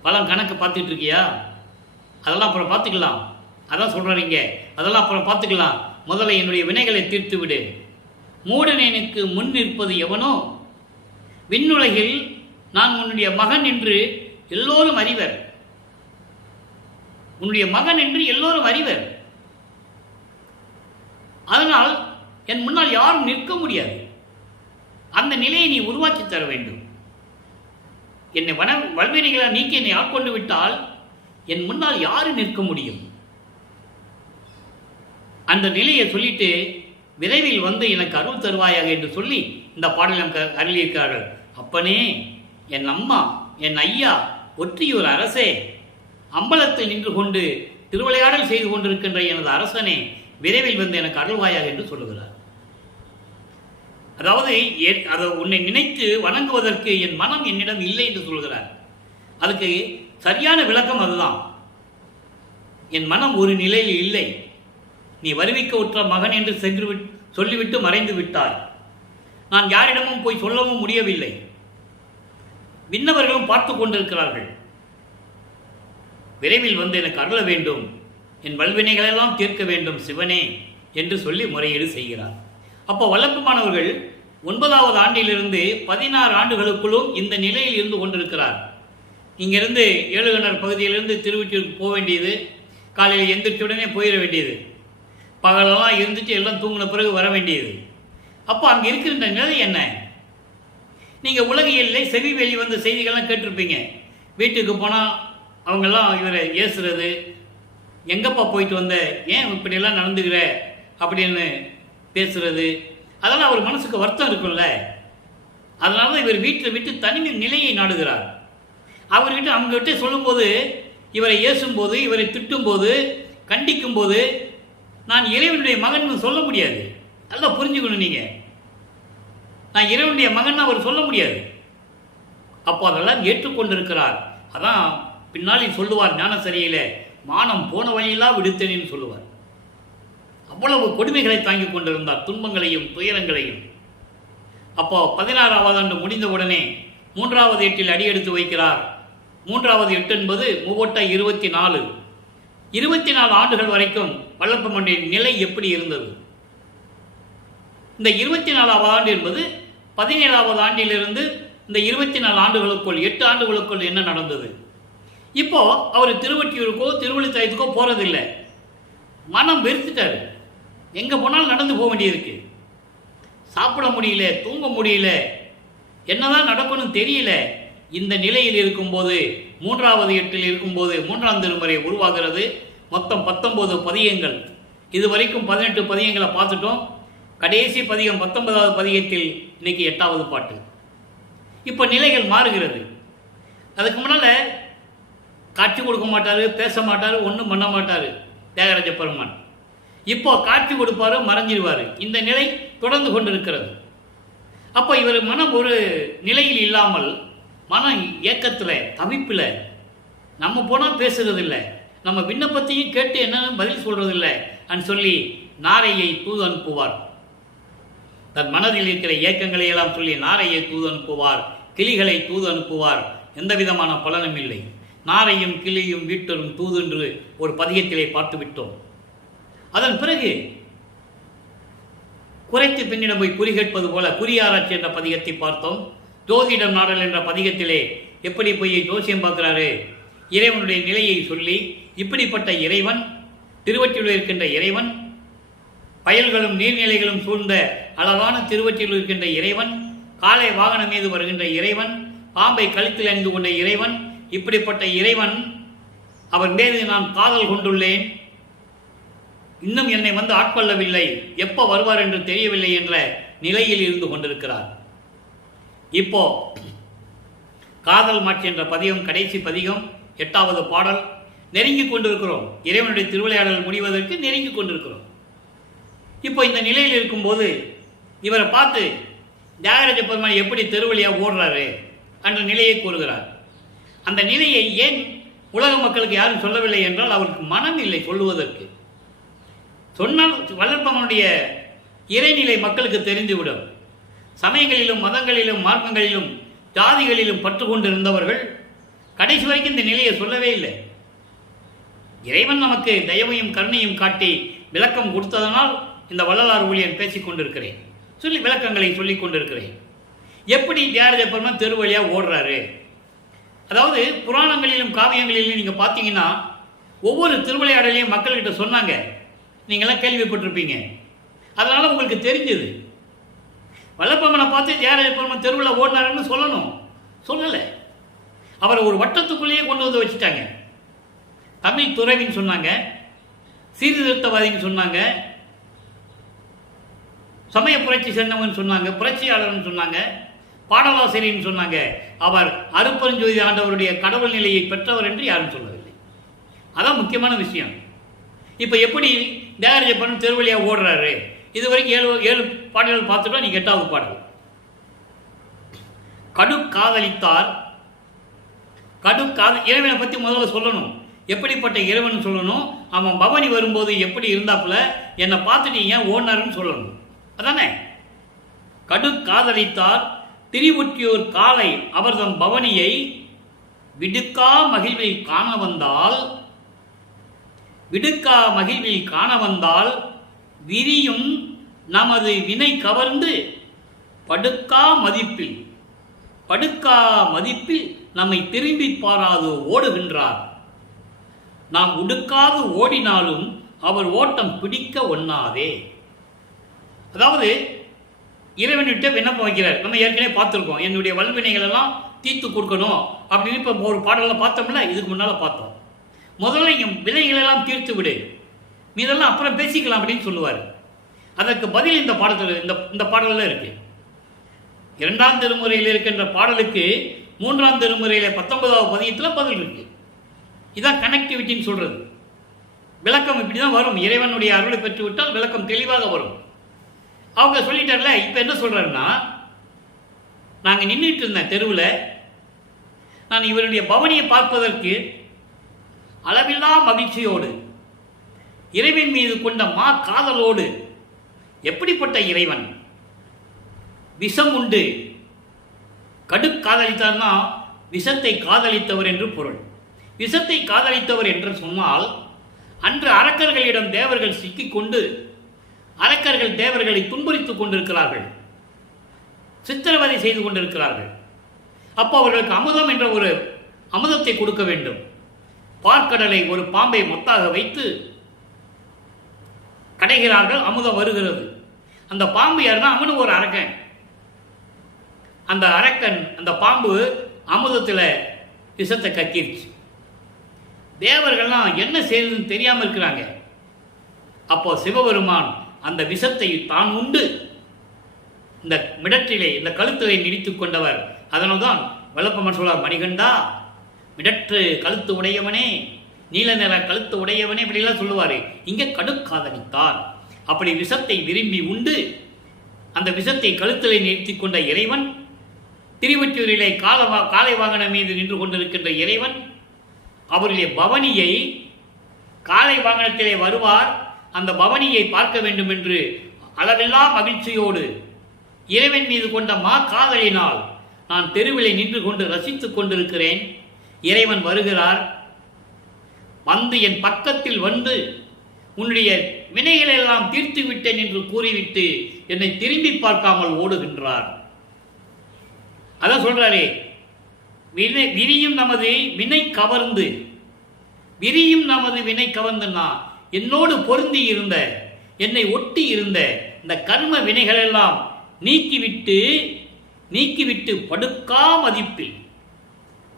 பழம் கணக்கு பார்த்துட்டு இருக்கியா, அதெல்லாம் அப்புறம் பார்த்துக்கலாம். அதான் சொல்கிறீங்க, அதெல்லாம் அப்புறம் பார்த்துக்கலாம். முதல்ல என்னுடைய வினைகளை தீர்த்து விடு. மூடனேனுக்கு முன் நிற்பது எவனோ, விண்ணுலகில் நான் உன்னுடைய மகன் என்று எல்லோரும் அறிவர், உன்னுடைய மகன் என்று எல்லோரும் அறிவர். அதனால் என் முன்னால் யாரும் நிற்க முடியாது. அந்த நிலையை நீ உருவாக்கி தர வேண்டும். என்னை வல்வினைகளை நீக்கி என்னை ஆட்கொண்டு விட்டால் என் முன்னால் யாரு நிற்க முடியும்? அந்த நிலையை சொல்லிட்டு விரைவில் வந்து எனக்கு அருள் தருவாயாக என்று சொல்லி இந்த பாடலை அருளியிருக்கிறார்கள். அப்பனே, என் அம்மா, என் ஐயா, ஒற்றியூர் அரசே, அம்பலத்தில் நின்று கொண்டு திருவிளையாடல் செய்து கொண்டிருக்கின்ற எனது அரசனே, விரைவில் வந்து எனக்கு அருள்வாயாக என்று சொல்லுகிறார். அதாவது அதை உன்னை நினைத்து வணங்குவதற்கு என் மனம் என்னிடம் இல்லை என்று சொல்கிறார். அதுக்கு சரியான விளக்கம் அதுதான். என் மனம் ஒரு நிலையில் இல்லை. நீ வருவிக்க உற்ற மகன் என்று சொல்லிவிட்டு மறைந்து விட்டாய். நான் யாரிடமும் போய் சொல்லவும் முடியவில்லை. விண்ணவர்களும் பார்த்து கொண்டிருக்கிறார்கள். விரைவில் வந்து எனக்கு அருள வேண்டும், என் வல்வினைகளெல்லாம் தீர்க்க வேண்டும் சிவனே என்று சொல்லி முறையீடு செய்கிறார். அப்போ வல்லப்பமானவர்கள் 9வது ஆண்டிலிருந்து 16 ஆண்டுகளுக்குள்ளும் இந்த நிலையில் இருந்து கொண்டிருக்கிறார். இங்கிருந்து ஏழுகணர் பகுதியிலிருந்து திருவொற்றியூருக்கு போக வேண்டியது, காலையில் எந்திரிச்சுடனே போயிட வேண்டியது, பகலெல்லாம் இருந்துட்டு எல்லாம் தூங்கின பிறகு வர வேண்டியது. அப்போ அங்கே இருக்கின்ற நிலை என்ன? நீங்கள் உலகியல்லே செவி வெளி வந்த செய்திகள்லாம் கேட்டிருப்பீங்க. வீட்டுக்கு போனால் அவங்கெல்லாம் இவரை ஏசுறது, எங்கப்பா போயிட்டு வந்த, ஏன் இப்படியெல்லாம் நடந்துக்கிற அப்படின்னு பேசுறது, அதெல்லாம் அவர் மனசுக்கு வருத்தம் இருக்கும்ல. அதனால தான் இவர் வீட்டில் விட்டு தனிமை நிலையை நாடுகிறார். அவர்கிட்ட அவங்ககிட்ட சொல்லும்போது, இவரை ஏசும்போது, இவரை திட்டும்போது, கண்டிக்கும் போது, நான் இறைவனுடைய மகன் சொல்ல முடியாது. நல்லா புரிஞ்சுக்கணும். நீங்கள் நான் இறைவனுடைய மகன் அவர் சொல்ல முடியாது. அப்போ அதெல்லாம் ஏற்றுக்கொண்டிருக்கிறார். அதான் பின்னாளில் சொல்லுவார் ஞானசரியில, மானம் போன வழியெல்லாம் விடுத்தேன்னு சொல்லுவார். அவ்வளவு கொடுமைகளை தாங்கிக் கொண்டிருந்தார், துன்பங்களையும் துயரங்களையும். அப்போ 16வது ஆண்டு முடிந்தவுடனே 3வது எட்டில் அடியெடுத்து வைக்கிறார். 3வது எட்டு என்பது 24 ஆண்டுகள் வரைக்கும் வல்லப்பமண்டின் நிலை எப்படி இருந்தது? இந்த 24வது ஆண்டு என்பது 17வது ஆண்டிலிருந்து இந்த 24 ஆண்டுகளுக்குள் 8 ஆண்டுகளுக்குள் என்ன நடந்தது? இப்போ அவர் திருவொற்றியூருக்கோ திருவள்ளித்தாயத்துக்கோ போறதில்லை. மனம் வெறுத்துட்டாரு. எங்க போனாலும் நடந்து போக வேண்டியிருக்கு. சாப்பிட முடியல, தூங்க முடியல, என்னதான் நடக்கணும் தெரியல. இந்த நிலையில் இருக்கும்போது 3வது எட்டில் இருக்கும்போது 3ஆம் திருமுறை உருவாகிறது. மொத்தம் 19 பதிகங்கள். இதுவரைக்கும் 18 பதிகங்களை பார்த்துட்டோம். கடைசி பதிகம் 19வது பதிகத்தில் இன்னைக்கு 8வது பாட்டு. இப்போ நிலைகள் மாறுகிறது. அதுக்கு முன்னால் காட்சி கொடுக்க மாட்டார், பேச மாட்டார், ஒன்றும் பண்ண மாட்டார் தியாகராஜ பெருமான். இப்போ காட்சி கொடுப்பாரு, மறைஞ்சிருவார். இந்த நிலை தொடர்ந்து கொண்டிருக்கிறது. அப்போ இவர் மனம் ஒரு நிலையில் இல்லாமல், மனம் ஏக்கத்தில், தவிப்பில், நம்ம போனால் பேசுறது இல்லை, நம்ம விண்ணப்பத்தையும் கேட்டு என்னன்னு பதில் சொல்றது இல்லை அப்படின்னு சொல்லி நாரையை தூது அனுப்புவார். தன் மனதில் இருக்கிற ஏக்கங்களை எல்லாம் சொல்லி நாரையை தூது அனுப்புவார், கிளிகளை தூது அனுப்புவார். எந்த விதமான பலனும் இல்லை. நாரையும் கிளியும் வீட்டரும் தூது என்று ஒரு பதிகத்திலே பார்த்து விட்டோம். அதன் பிறகு குறைத்து பின்னிடம் போய் குறி கேட்பது போல குறியாராய்ச்சி என்ற பதிகத்தை பார்த்தோம். ஜோதிடம் நாடல் என்ற பதிகத்திலே எப்படி போய் ஜோசியம் பார்க்கிறாரு, இறைவனுடைய நிலையை சொல்லி, இப்படிப்பட்ட இறைவன், திருவொற்றியூரில் இருக்கின்ற இறைவன், வயல்களும் நீர்நிலைகளும் சூழ்ந்த அழகான திருவொற்றியூரில் இருக்கின்ற இறைவன், காலை வாகனம் மீது வருகின்ற இறைவன், பாம்பை கழுத்தில் அணிந்து கொண்ட இறைவன், இப்படிப்பட்ட இறைவன், அவர் மீது நான் காதல் கொண்டுள்ளேன், இன்னும் என்னை வந்து ஆட்கொள்ளவில்லை, எப்போ வருவார் என்று தெரியவில்லை என்ற நிலையில் இருந்து கொண்டிருக்கிறார். இப்போ காதல் மாட்சி என்ற பதிகம், கடைசி பதிகம், 8வது பாடல். நெருங்கி கொண்டிருக்கிறோம். இறைவனுடைய திருவிளையாடல் முடிவதற்கு நெருங்கி கொண்டிருக்கிறோம். இப்போ இந்த நிலையில் இருக்கும்போது இவரை பார்த்து தியாகராஜ பெருமான் எப்படி தெருவழியாக ஓடுறாரு என்ற நிலையை கூறுகிறார். அந்த நிலையை ஏன் உலக மக்களுக்கு யாரும் சொல்லவில்லை என்றால் அவருக்கு மனம் இல்லை சொல்லுவதற்கு. சொன்னால் வல்லற்பனுடைய இறைநிலை மக்களுக்கு தெரிந்துவிடும். சமயங்களிலும் மதங்களிலும் மார்க்கங்களிலும் ஜாதிகளிலும் பற்று கொண்டிருந்தவர்கள் கடைசி வரைக்கும் இந்த நிலையை சொல்லவே இல்லை. இறைவன் நமக்கு தயவையும் கருணையும் காட்டி விளக்கம் கொடுத்ததனால் இந்த வள்ளலார் ஊழியன் பேசிக் கொண்டிருக்கிறேன், சொல்லி விளக்கங்களை சொல்லிக் கொண்டிருக்கிறேன். எப்படி தியாகராஜ பெருமான் தெரு வழியாக ஓடுறாரு? அதாவது புராணங்களிலும் காவியங்களிலும் நீங்கள் பார்த்தீங்கன்னா ஒவ்வொரு திருவிளையாடலையும் மக்கள்கிட்ட சொன்னாங்க. நீங்கள்லாம் கேள்விப்பட்டிருப்பீங்க. அதனால் உங்களுக்கு தெரிஞ்சது. வல்லப்பமனை பார்த்து தியாகராஜ பெருமான் தெருவில் ஓடினாருன்னு சொல்லணும், சொல்லலை. அவரை ஒரு வட்டத்துக்குள்ளேயே கொண்டு வந்து வச்சுட்டாங்க. தமிழ் துறவின்னு சொன்னாங்க, சீர்திருத்தவாதின்னு சொன்னாங்க, சமய புரட்சி சேர்ந்தவன் சொன்னாங்க, புரட்சியாளர்னு சொன்னாங்க, பாடலாசிரியர்னு சொன்னாங்க. அவர் அருப்பெருஞ்சோதி ஆண்டவருடைய கடவுள் நிலையை பெற்றவர் என்று யாரும் சொல்லவில்லை. அதான் முக்கியமான விஷயம். இப்போ எப்படி தியாகராஜ பெருமான் தெருவழியாக ஓடுறாரு? இதுவரைக்கும் 7 பாடல்கள் பார்த்துட்டோம். நீ 8வது பாடல். கடுக்காதலித்தார். இறைவனை பற்றி முதல்ல சொல்லணும். எப்படிப்பட்ட இறைவன் சொல்லணும். அவன் பவனி வரும்போது எப்படி இருந்தாப்புல என்னை பார்த்துட்டு ஏன் ஓடினாருன்னு சொல்லணும். அதானே? கடுக்காதலித்தார் திருவொற்றியூர் காலை அவர்தம் பவனியை விடுக்கா மகிழ்வில் காண வந்தால் விரியும் நமது வினை கவர்ந்து படுக்கா மதிப்பில் நம்மை திரும்பி பாராது ஓடுகின்றார். நாம் உடுக்காது ஓடினாலும் அவர் ஓட்டம் பிடிக்க ஒண்ணாதே. அதாவது இறைவன்கிட்ட விண்ணப்பம் வைக்கிறார். நம்ம ஏற்கனவே பார்த்துருக்கோம், என்னுடைய வல்வினைகள் எல்லாம் தீர்த்து கொடுக்கணும் அப்படின்னு இப்போ ஒரு பாடலில் பார்த்தோம்ல, இதுக்கு முன்னால் பார்த்தோம். முதல்ல என் வினைகளெல்லாம் தீர்த்து விடு, மீதெல்லாம் அப்புறம் பேசிக்கலாம் அப்படின்னு சொல்லுவார். அதற்கு பதில் இந்த பாடத்தில் இந்த பாடலில் இருக்கு. 2ஆம் திருமுறையில் இருக்கின்ற பாடலுக்கு 3ஆம் திருமுறையில் 19வது பதியத்தில் பதில் இருக்கு. இதான் கனெக்டிவிட்டின்னு சொல்றது. விளக்கம் இப்படி தான் வரும். இறைவனுடைய அருளை பெற்றுவிட்டால் விளக்கம் தெளிவாக வரும். அவங்க சொல்லிட்டார்ல. இப்போ என்ன சொல்றாருன்னா, நாங்கள் நின்றுட்டு இருந்தேன் தெருவில், நான் இவருடைய பவனியை பார்ப்பதற்கு அளவில்லா மகிழ்ச்சியோடு, இறைவன் மீது கொண்ட காதலோடு. எப்படிப்பட்ட இறைவன்? விஷம் உண்டு காதலித்தார்னா விஷத்தை காதலித்தவர் என்று பொருள். விஷத்தை காதலித்தவர் என்று சொன்னால், அன்று அரக்கர்களிடம் தேவர்கள் சிக்கிக்கொண்டு அரக்கர்கள் தேவர்களை துன்புறுத்திக் கொண்டிருக்கிறார்கள், சித்திரவதை செய்து கொண்டிருக்கிறார்கள். அப்போ அவர்களுக்கு அமுதம் என்ற ஒரு அமுதத்தை கொடுக்க வேண்டும். பார்க்கடலை ஒரு பாம்பை மொத்தாக வைத்து கடைகிறார்கள். அமுதம் வருகிறது. அந்த பாம்பு யாருன்னா அவனு ஒரு அரக்கன். அந்த பாம்பு அமுதத்தில் விஷத்தை கக்கிருச்சு. தேவர்கள்லாம் என்ன செய்யறதுன்னு தெரியாமல் இருக்கிறாங்க. அப்போ சிவபெருமான் அந்த விஷத்தை தான் உண்டு இந்த மிடற்றிலே, இந்த கழுத்தை நினைத்துக் கொண்டவர். அதனால்தான் வல்லப்பமன் சொல்வார், மணிகண்டா மிடற்று கழுத்து உடையவனே, நீல நிற கழுத்து உடையவனே, இப்படிலாம் சொல்லுவார். இங்கே கடுக்காதலித்தார். அப்படி விஷத்தை விரும்பி உண்டு அந்த விஷத்தை கழுத்திலே நிறுத்திக் கொண்ட இறைவன், திருவொற்றியூரிலே காலை வாகனம் மீது நின்று கொண்டிருக்கின்ற இறைவன், அவருடைய பவனியை, காலை வாகனத்திலே வருவார், அந்த பவனியை பார்க்க வேண்டும் என்று அளவில்லா மகிழ்ச்சியோடு இறைவன் மீது கொண்ட காதலினால் நான் தெருவிலே நின்று கொண்டு ரசித்துக் கொண்டிருக்கிறேன். இறைவன் வருகிறார். வந்து என் பக்கத்தில் வந்து உன்னுடைய வினைகளை எல்லாம் தீர்த்து விட்டேன் என்று கூறிவிட்டு என்னை திரும்பி பார்க்காமல் ஓடுகின்றார். அதான் சொல்றாரே, விரியும் நமது வினை கவர்ந்துனா என்னோடு பொருந்தி இருந்த, என்னை ஒட்டி இருந்த இந்த கர்ம வினைகள் எல்லாம் நீக்கிவிட்டு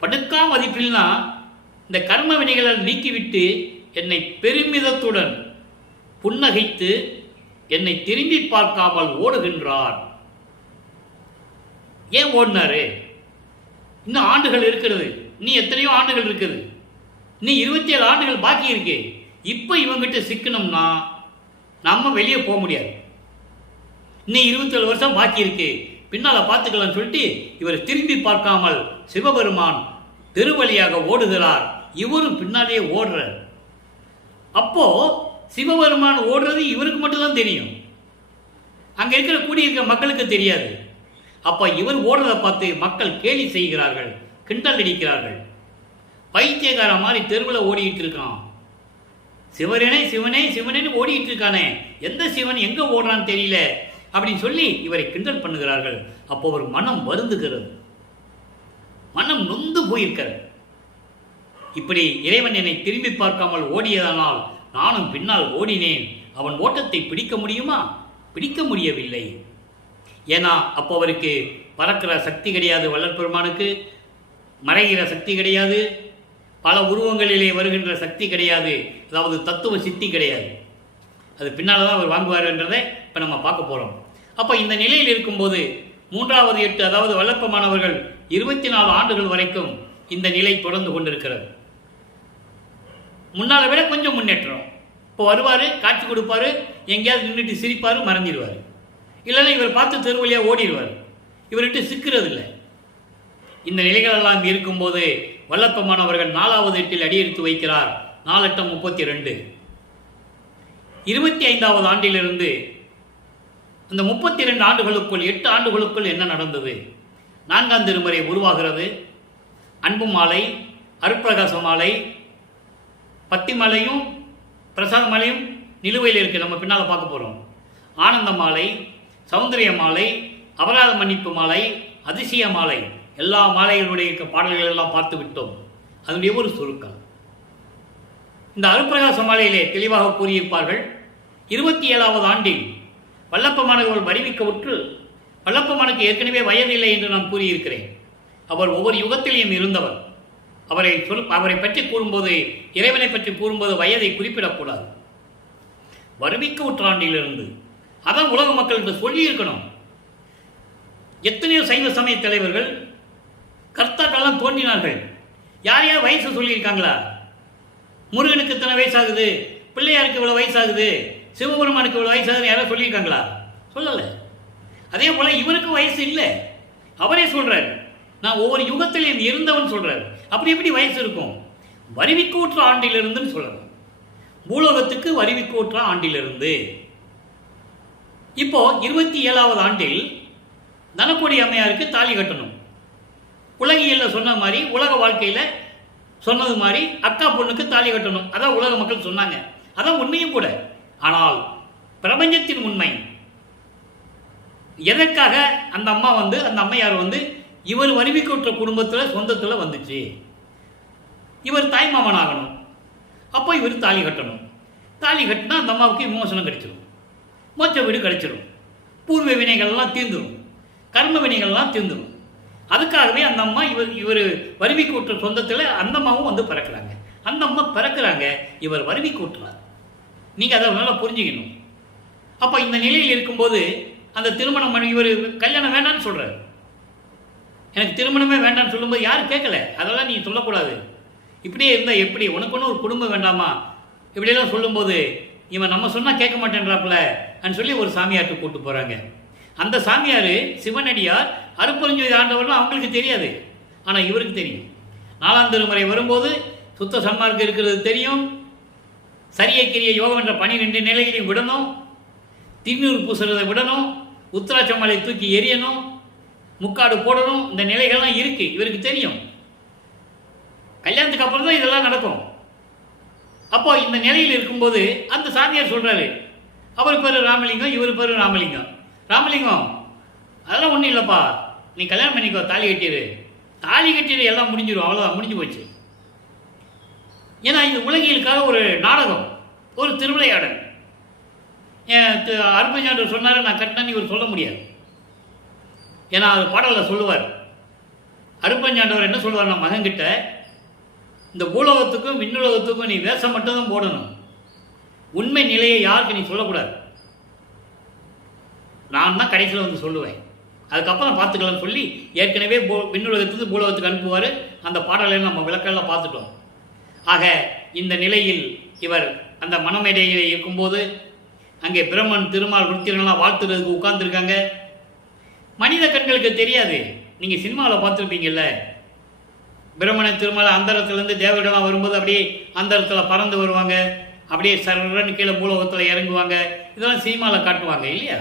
படுக்கா மதிப்பில்னா இந்த கர்ம வினைகளை நீக்கிவிட்டு என்னை பெருமிதத்துடன் புன்னகைத்து என்னை திரும்பி பார்க்காமல் ஓடுகின்றார். ஏன் ஓடினாரு? இன்னும் ஆண்டுகள் இருக்கிறது. நீ எத்தனையோ ஆண்டுகள் இருக்குது. நீ 27 ஆண்டுகள் பாக்கி இருக்கு. இப்ப இவங்கிட்ட சிக்கணும்னா நம்ம வெளியே போக முடியாது. நீ 27 வருஷம் பாக்கி இருக்கு, பின்னால பார்த்துக்கலாம் சொல்லிட்டு இவர் திரும்பி பார்க்காமல் சிவபெருமான் தெருவழியாக ஓடுகிறார். இவரும் பின்னாலே ஓடுறார். அப்போ சிவபெருமான் ஓடுறது இவருக்கு மட்டும்தான் தெரியும், அங்க இருக்கிற கூடியிருக்கிற மக்களுக்கு தெரியாது. அப்ப இவர் ஓடுறதை பார்த்து மக்கள் கேலி செய்கிறார்கள், கிண்டல் அடிக்கிறார்கள். பைத்தியக்கார மாதிரி தெருவில் ஓடிட்டு இருக்கான், சிவனே சிவனே சிவனேன்னு ஓடிட்டு இருக்கானே, எந்த சிவன் எங்க ஓடுறான்னு தெரியல அப்படின்னு சொல்லி இவரை கிண்டல் பண்ணுகிறார்கள். அப்போ ஒரு மனம் வருந்துகிறது, மனம் நொந்து போயிருக்கிறது. இப்படி இறைவன் என்னை திரும்பி பார்க்காமல் ஓடியதனால் நானும் பின்னால் ஓடினேன். அவன் ஓட்டத்தை பிடிக்க முடியுமா? பிடிக்க முடியவில்லை. ஏன்னா அப்போ அவருக்கு பறக்கிற சக்தி கிடையாது, வள்ளற்பெருமானுக்கு மறைகிற சக்தி கிடையாது, பல உருவங்களிலே வருகின்ற சக்தி கிடையாது, அதாவது தத்துவ சித்தி கிடையாது. அது பின்னால் தான் அவர் வாங்குவார்ன்றதை இப்போ நம்ம பார்க்க போகிறோம். அப்போ இந்த நிலையில் இருக்கும்போது 3வது 8, அதாவது வல்லப்பமானவர்கள் 24 ஆண்டுகள் வரைக்கும் இந்த நிலை தொடர்ந்து கொண்டிருக்கிறது. முன்னால விட கொஞ்சம் முன்னேற்றம். இப்போ வருவார், காட்சி கொடுப்பாரு, எங்கேயாவது நின்றுட்டு சிரிப்பார், மறந்துடுவார். இல்லைன்னா இவர் பார்த்து தெருவழியாக ஓடிடுவார், இவர்கிட்ட சிக்கிறது இல்லை. இந்த நிலைகளெல்லாம் இருக்கும்போது வல்லப்பமானவர்கள் 4வது 8 அடியெடுத்து வைக்கிறார். 4 8 32. 25வது ஆண்டிலிருந்து அந்த 32 ஆண்டுகளுக்குள் 8 ஆண்டுகளுக்குள் என்ன நடந்தது? 4ஆம் திருமுறை உருவாகிறது. அன்பு மாலை, அருட்பிரகாச மாலை, பத்தி மாலையும் பிரசாத மாலையும் நிலுவையில் இருக்குது, நம்ம பின்னால் பார்க்க போகிறோம். ஆனந்த மாலை, சௌந்தரிய மாலை, அபராத மன்னிப்பு மாலை, அதிசய மாலை, எல்லா மாலைகளுடைய பாடல்கள் எல்லாம் பார்த்து விட்டோம். அதனுடைய ஒரு சுருக்கம் இந்த அருட்பிரகாச மாலையிலே தெளிவாக கூறியிருப்பார்கள். 27வது ஆண்டில் வல்லப்பமானவர்கள் வருவிக்க உற்று, வல்லப்பமானுக்கு ஏற்கனவே வயதில்லை என்று நான் கூறியிருக்கிறேன். அவர் ஒவ்வொரு யுகத்திலையும் இருந்தவர். அவரை பற்றி கூறும்போது, இறைவனை பற்றி கூறும்போது வயதை குறிப்பிடக்கூடாது. வருவிக்க உற்றாண்டிலிருந்து, அதான் உலக மக்களுக்கு சொல்லியிருக்கணும். எத்தனையோ சைவ சமய தலைவர்கள் கர்த்தாக்கள்லாம் தோன்றினார்கள். யாரையாவது வயசு சொல்லியிருக்காங்களா? முருகனுக்கு இத்தனை வயசாகுது, பிள்ளையாருக்கு இவ்வளோ வயசாகுது, சிவபெருமானுக்கு இவ்வளோ வயசாகுதுன்னு யாராவது சொல்லியிருக்காங்களா? சொல்லலை. அதே போல இவருக்கு வயசு இல்லை, அவரே சொல்றார், நான் ஒவ்வொரு யுகத்திலையும் இருந்தவன் சொல்றார். அப்படி எப்படி வயசு இருக்கும்? வருவிக்கூற்ற ஆண்டிலிருந்துன்னு சொல்லணும். பூலோகத்துக்கு வருவிக்கூற்ற ஆண்டிலிருந்து. இப்போ 27வது ஆண்டில் தனக்கொடி அம்மையாருக்கு தாலி கட்டணும். உலகியல்ல சொன்ன மாதிரி, உலக வாழ்க்கையில் சொன்னது மாதிரி அக்கா பொண்ணுக்கு தாலி கட்டணும். அதான் உலக மக்கள் சொன்னாங்க. அதான் உண்மையும் கூட. ஆனால் பிரபஞ்சத்தின் உண்மை, எதற்காக அந்த அம்மா அந்த அம்மையார் இவர் வருவிக்கூற்ற குடும்பத்தில் சொந்தத்தில் வந்துச்சு. இவர் தாய்மாமன் ஆகணும். அப்போ இவர் தாலி கட்டணும். தாலி கட்டினா அந்த அம்மாவுக்கு விமோசனம் கிடைச்சிடும், மோட்ச வீடு கிடைச்சிடும், பூர்வ வினைகள்லாம் தீர்ந்துடும், கர்ம வினைகள்லாம் தீர்ந்துடும். அதுக்காகவே அந்த அம்மா இவர் வருவிக்கூற்ற சொந்தத்தில் அந்த அம்மாவும் பிறக்கிறாங்க. அந்த அம்மா பிறக்கிறாங்க, இவர் வருவிக்கூற்றார். நீங்கள் அதை நல்லா புரிஞ்சுக்கணும். அப்போ இந்த நிலையில் இருக்கும்போது அந்த திருமணம் இவர் கல்யாணம் வேண்டான்னு சொல்கிறார். எனக்கு திருமணமே வேண்டான்னு சொல்லும்போது யாரும் கேட்கல. அதெல்லாம் நீ சொல்லக்கூடாது. இப்படியே இருந்தால் எப்படி? உனக்கு ஒன்று ஒரு குடும்பம் வேண்டாமா? இப்படியெல்லாம் சொல்லும்போது இவன் நம்ம சொன்னால் கேட்க மாட்டேன்றாப்புல அப்படின்னு சொல்லி ஒரு சாமியார்ட்டு கூப்பிட்டு போகிறாங்க. அந்த சாமியார் சிவனடியார், அருட்பெருஞ்சோதி ஆண்டவர்லாம் அவங்களுக்கு தெரியாது, ஆனால் இவருக்கு தெரியும். 4ஆம் திருமுறை வரும்போது சுத்த சன்மார்க்கம் இருக்கிறது தெரியும். சரியக்கிரிய யோகம் என்ற 12 நிலைகளையும் விடணும், திண்ணூறு பூசுறதை விடணும், உத்திராட்சமலை தூக்கி எரியணும், முக்காடு போடணும். இந்த நிலைகள்லாம் இருக்கு, இவருக்கு தெரியும். கல்யாணத்துக்கு அப்புறம் தான் இதெல்லாம் நடக்கும். அப்போ இந்த நிலையில் இருக்கும்போது அந்த சாமியார் சொல்றாரு, அவர் பேரு ராமலிங்கம், இவர் பேரு ராமலிங்கம். ராமலிங்கம், அதெல்லாம் ஒன்றும் இல்லைப்பா, நீ கல்யாணம் பண்ணிக்கோ, தாலி கட்டிடு. தாலி கட்டிடு, எல்லாம் முடிஞ்சிடும், அவ்வளோதான், முடிஞ்சு போச்சு. ஏன்னா இது உலகியலுக்காக ஒரு நாடகம், ஒரு திருவிளையாடல். அருட்பெருஞ்சாண்டவர் சொன்னார், நான் கட்டினேன்னு இவர் சொல்ல முடியாது. ஏன்னா அது பாடலில் சொல்லுவார். அருட்பெருஞ்சாண்டவர் என்ன சொல்லுவார், நான் மகன்கிட்ட, இந்த பூலோகத்துக்கும் விண்ணுலகத்துக்கும் நீ வேஷம் மட்டும்தான் போடணும், உண்மை நிலையை யாருக்கு நீ சொல்லக்கூடாது. நான் தான் கடைசியில் சொல்லுவேன், அதுக்கப்புறம் பார்த்துக்கலாம்னு சொல்லி ஏற்கனவே விண்ணுலகத்துக்கு பூலோகத்துக்கு அனுப்புவார். அந்த பாடலை நம்ம விளக்கெல்லாம் பார்த்துட்டோம். ஆக இந்த நிலையில் இவர் அந்த மனமேடையில் இருக்கும்போது அங்கே பிரம்மன், திருமால், விருத்திகள்லாம் வாழ்த்துறதுக்கு உட்கார்ந்துருக்காங்க. மனித கண்களுக்கு தெரியாது. நீங்கள் சினிமாவில் பார்த்துருப்பீங்கல்ல, பிரம்மனை திருமால் அந்தரத்துலேருந்து தேவர்கள்லாம் வரும்போது அப்படியே அந்தரத்தில் பறந்து வருவாங்க, அப்படியே சரன்னு கீழே பூலோகத்தில் இறங்குவாங்க. இதெல்லாம் சினிமாவில் காட்டுவாங்க இல்லையா?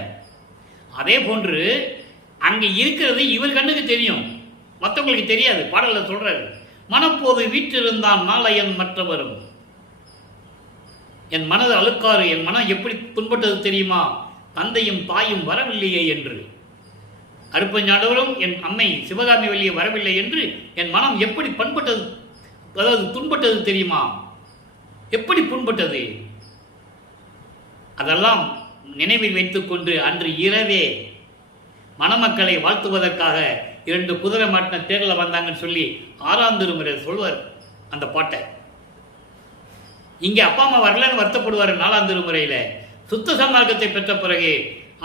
அதே போன்று அங்கே இருக்கிறது இவர் கண்ணுக்கு தெரியும், மற்றவங்களுக்கு தெரியாது. பாடலில் சொல்றாரு, மனப்போது வீற்றிருந்தான் நாளையன் மற்றவரும், என் மனது அழுக்காறு, என் மனம் எப்படி துன்பட்டது தெரியுமா, தந்தையும் தாயும் வரவில்லையே என்று. அருட்பெருஞ்சாண்டவரும் என் அம்மை சிவகாமி வழியே வரவில்லை என்று என் மனம் எப்படி பண்பட்டது, அதாவது துன்பட்டது தெரியுமா, எப்படி புண்பட்டது. அதெல்லாம் நினைவில் வைத்துக்கொண்டு அன்று இரவே மணமக்களை வாழ்த்துவதற்காக 2 குதிரை மாட்டின தேரில் வந்தாங்கன்னு சொல்லி 6ஆம் திருமுறை சொல்வார் அந்த பாட்டை. இங்கே அப்பா அம்மா வரலன்னு வருத்தப்படுவார் 4ஆம் திருமுறையில். சுத்த சன்மார்க்கத்தை பெற்ற பிறகு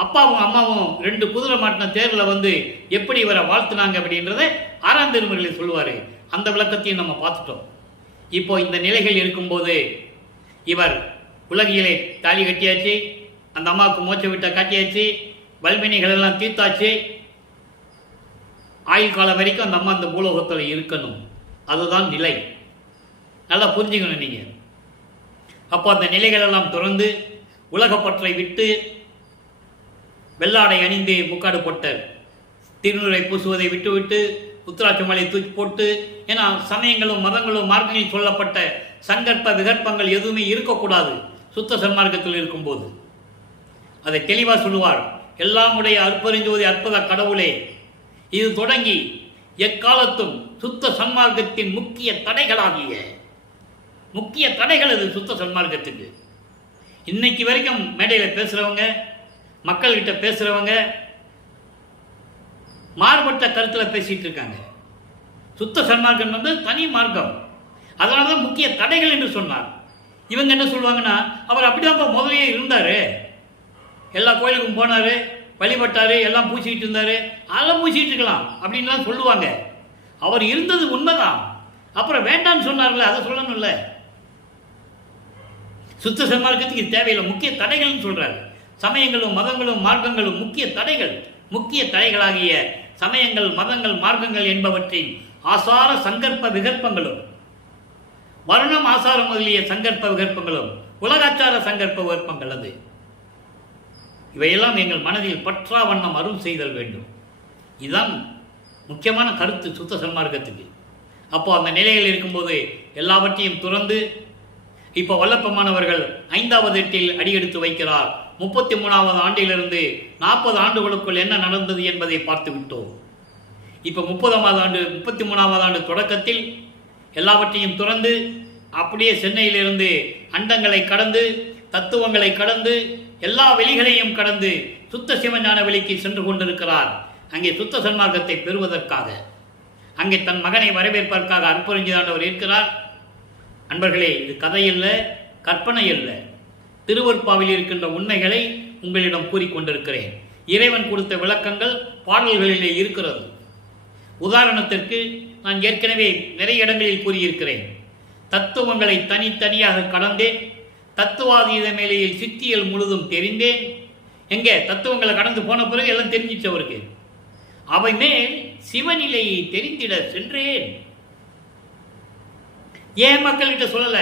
அப்பாவும் அம்மாவும் 2 குதிரை மாட்டின தேரில் எப்படி இவரை வாழ்த்துனாங்க அப்படின்றத 6ஆம் திருமுறையில் சொல்லுவார். அந்த விளக்கத்தையும் நம்ம பார்த்துட்டோம். இப்போ இந்த நிலைகள் இருக்கும்போது இவர் உலகியலை தாலி கட்டியாச்சு, அந்த அம்மாவுக்கு மோட்ச வீட்டை காட்டியாச்சு, வல்வினைகள் எல்லாம் தீர்த்தாச்சு. ஆயுள் காலம் வரைக்கும் அந்த அம்மா அந்த பூலோகத்தில் இருக்கணும், அதுதான் நிலை. நல்லா புரிஞ்சுக்கணும் நீங்கள். அப்போ அந்த நிலைகளெல்லாம் திறந்து உலகப்பற்றை விட்டு வெள்ளாடை அணிந்து முக்காடு போட்டார். திருநூரை பூசுவதை விட்டுவிட்டு உத்திராட்சி மலையை தூக்கி போட்டு, ஏன்னா சமயங்களும் மதங்களும் மார்க்கங்களில் சொல்லப்பட்ட சங்கற்ப விகற்பங்கள் எதுவுமே இருக்கக்கூடாது சுத்த சன்மார்க்கத்தில் இருக்கும்போது. அதை தெளிவாக சொல்லுவார். எல்லாம் உடைய அற்பரிஞ்சோதி அற்புத கடவுளே, இது தொடங்கி எக்காலத்தும் சுத்த சன்மார்க்கத்தின் முக்கிய தடைகள் அது சுத்த சன்மார்க்கத்துக்கு. இன்னைக்கு வரைக்கும் மேடையில் பேசுகிறவங்க, மக்கள்கிட்ட பேசுகிறவங்க மாறுபட்ட கருத்தில் பேசிட்டு இருக்காங்க. சுத்த சன்மார்க்கம் வந்து தனி மார்க்கம், அதனால தான் முக்கிய தடைகள் என்று சொன்னார். இவங்க என்ன சொல்லுவாங்கன்னா, அவர் அப்படிதான் முதலே இருந்தார், எல்லா கோயிலுக்கும் போனார், வழிபட்டார், எல்லாம் பூசிக்கிட்டு இருந்தார், அதெல்லாம் பூசிக்கிட்டு இருக்கலாம் அப்படின்லாம் சொல்லுவாங்க. அவர் இருந்தது உண்மைதான், அப்புறம் வேண்டான்னு சொன்னார்ல, அதை சொல்லணும்ல. சுத்த சன்மார்க்கத்துக்கு தேவையில்லை, முக்கிய தடைகள்னு சொல்றாரு. சமயங்களும் மதங்களும் மார்க்கங்களும் முக்கிய தடைகளாகிய சமயங்கள், மதங்கள், மார்க்கங்கள் என்பவற்றின் ஆசார சங்கற்ப விகற்பங்களும், வருணம் ஆசாரம் முதலிய சங்கற்ப விகற்பங்களும், உலகாச்சார சங்கற்ப விகற்பங்கள் அது. இவையெல்லாம் எங்கள் மனதில் பற்றா வண்ணம் அருள் செய்தல் வேண்டும். இதுதான் முக்கியமான கருத்து சுத்த சன்மார்க்கத்துக்கு. அப்போ அந்த நிலையில் இருக்கும்போது எல்லாவற்றையும் துறந்து இப்போ வல்லப்பமானவர்கள் 5வது எட்டில் அடியெடுத்து வைக்கிறார். 33வது ஆண்டிலிருந்து 40 ஆண்டுகளுக்குள் என்ன நடந்தது என்பதை பார்த்து விட்டோம். இப்போ 33வது ஆண்டு தொடக்கத்தில் எல்லாவற்றையும் துறந்து அப்படியே சென்னையிலிருந்து அண்டங்களை கடந்து, தத்துவங்களை கடந்து, எல்லா வெளிகளையும் கடந்து சுத்த சிவஞான வெளிக்கு சென்று கொண்டிருக்கிறார். அங்கே சுத்த சன்மார்க்கத்தை பெறுவதற்காக, அங்கே தன் மகனை வரவேற்பதற்காக அற்புதஞ்சிதாண்டவர் இருக்கிறார். அன்பர்களே, இது கதையல்ல, கற்பனை அல்ல, திருவருட்பாவில் இருக்கின்ற உண்மைகளை உங்களிடம் கூறிக்கொண்டிருக்கிறேன். இறைவன் கொடுத்த விளக்கங்கள் பாடல்களிலே இருக்கிறது. உதாரணத்திற்கு நான் ஏற்கனவே நிறைய இடங்களில் கூறியிருக்கிறேன். தத்துவங்களை தனித்தனியாக கடந்தேன், தத்துவாதீத மேலையில் சித்தியல் முழுதும் தெரிந்தேன். எங்கே தத்துவங்களை கடந்து போன பிறகு எல்லாம் தெரிஞ்சிச்சு அவருக்கு. அவை மேல் சிவநிலையை தெரிந்திட சென்றேன். ஏன் மக்கள்கிட்ட சொல்லல?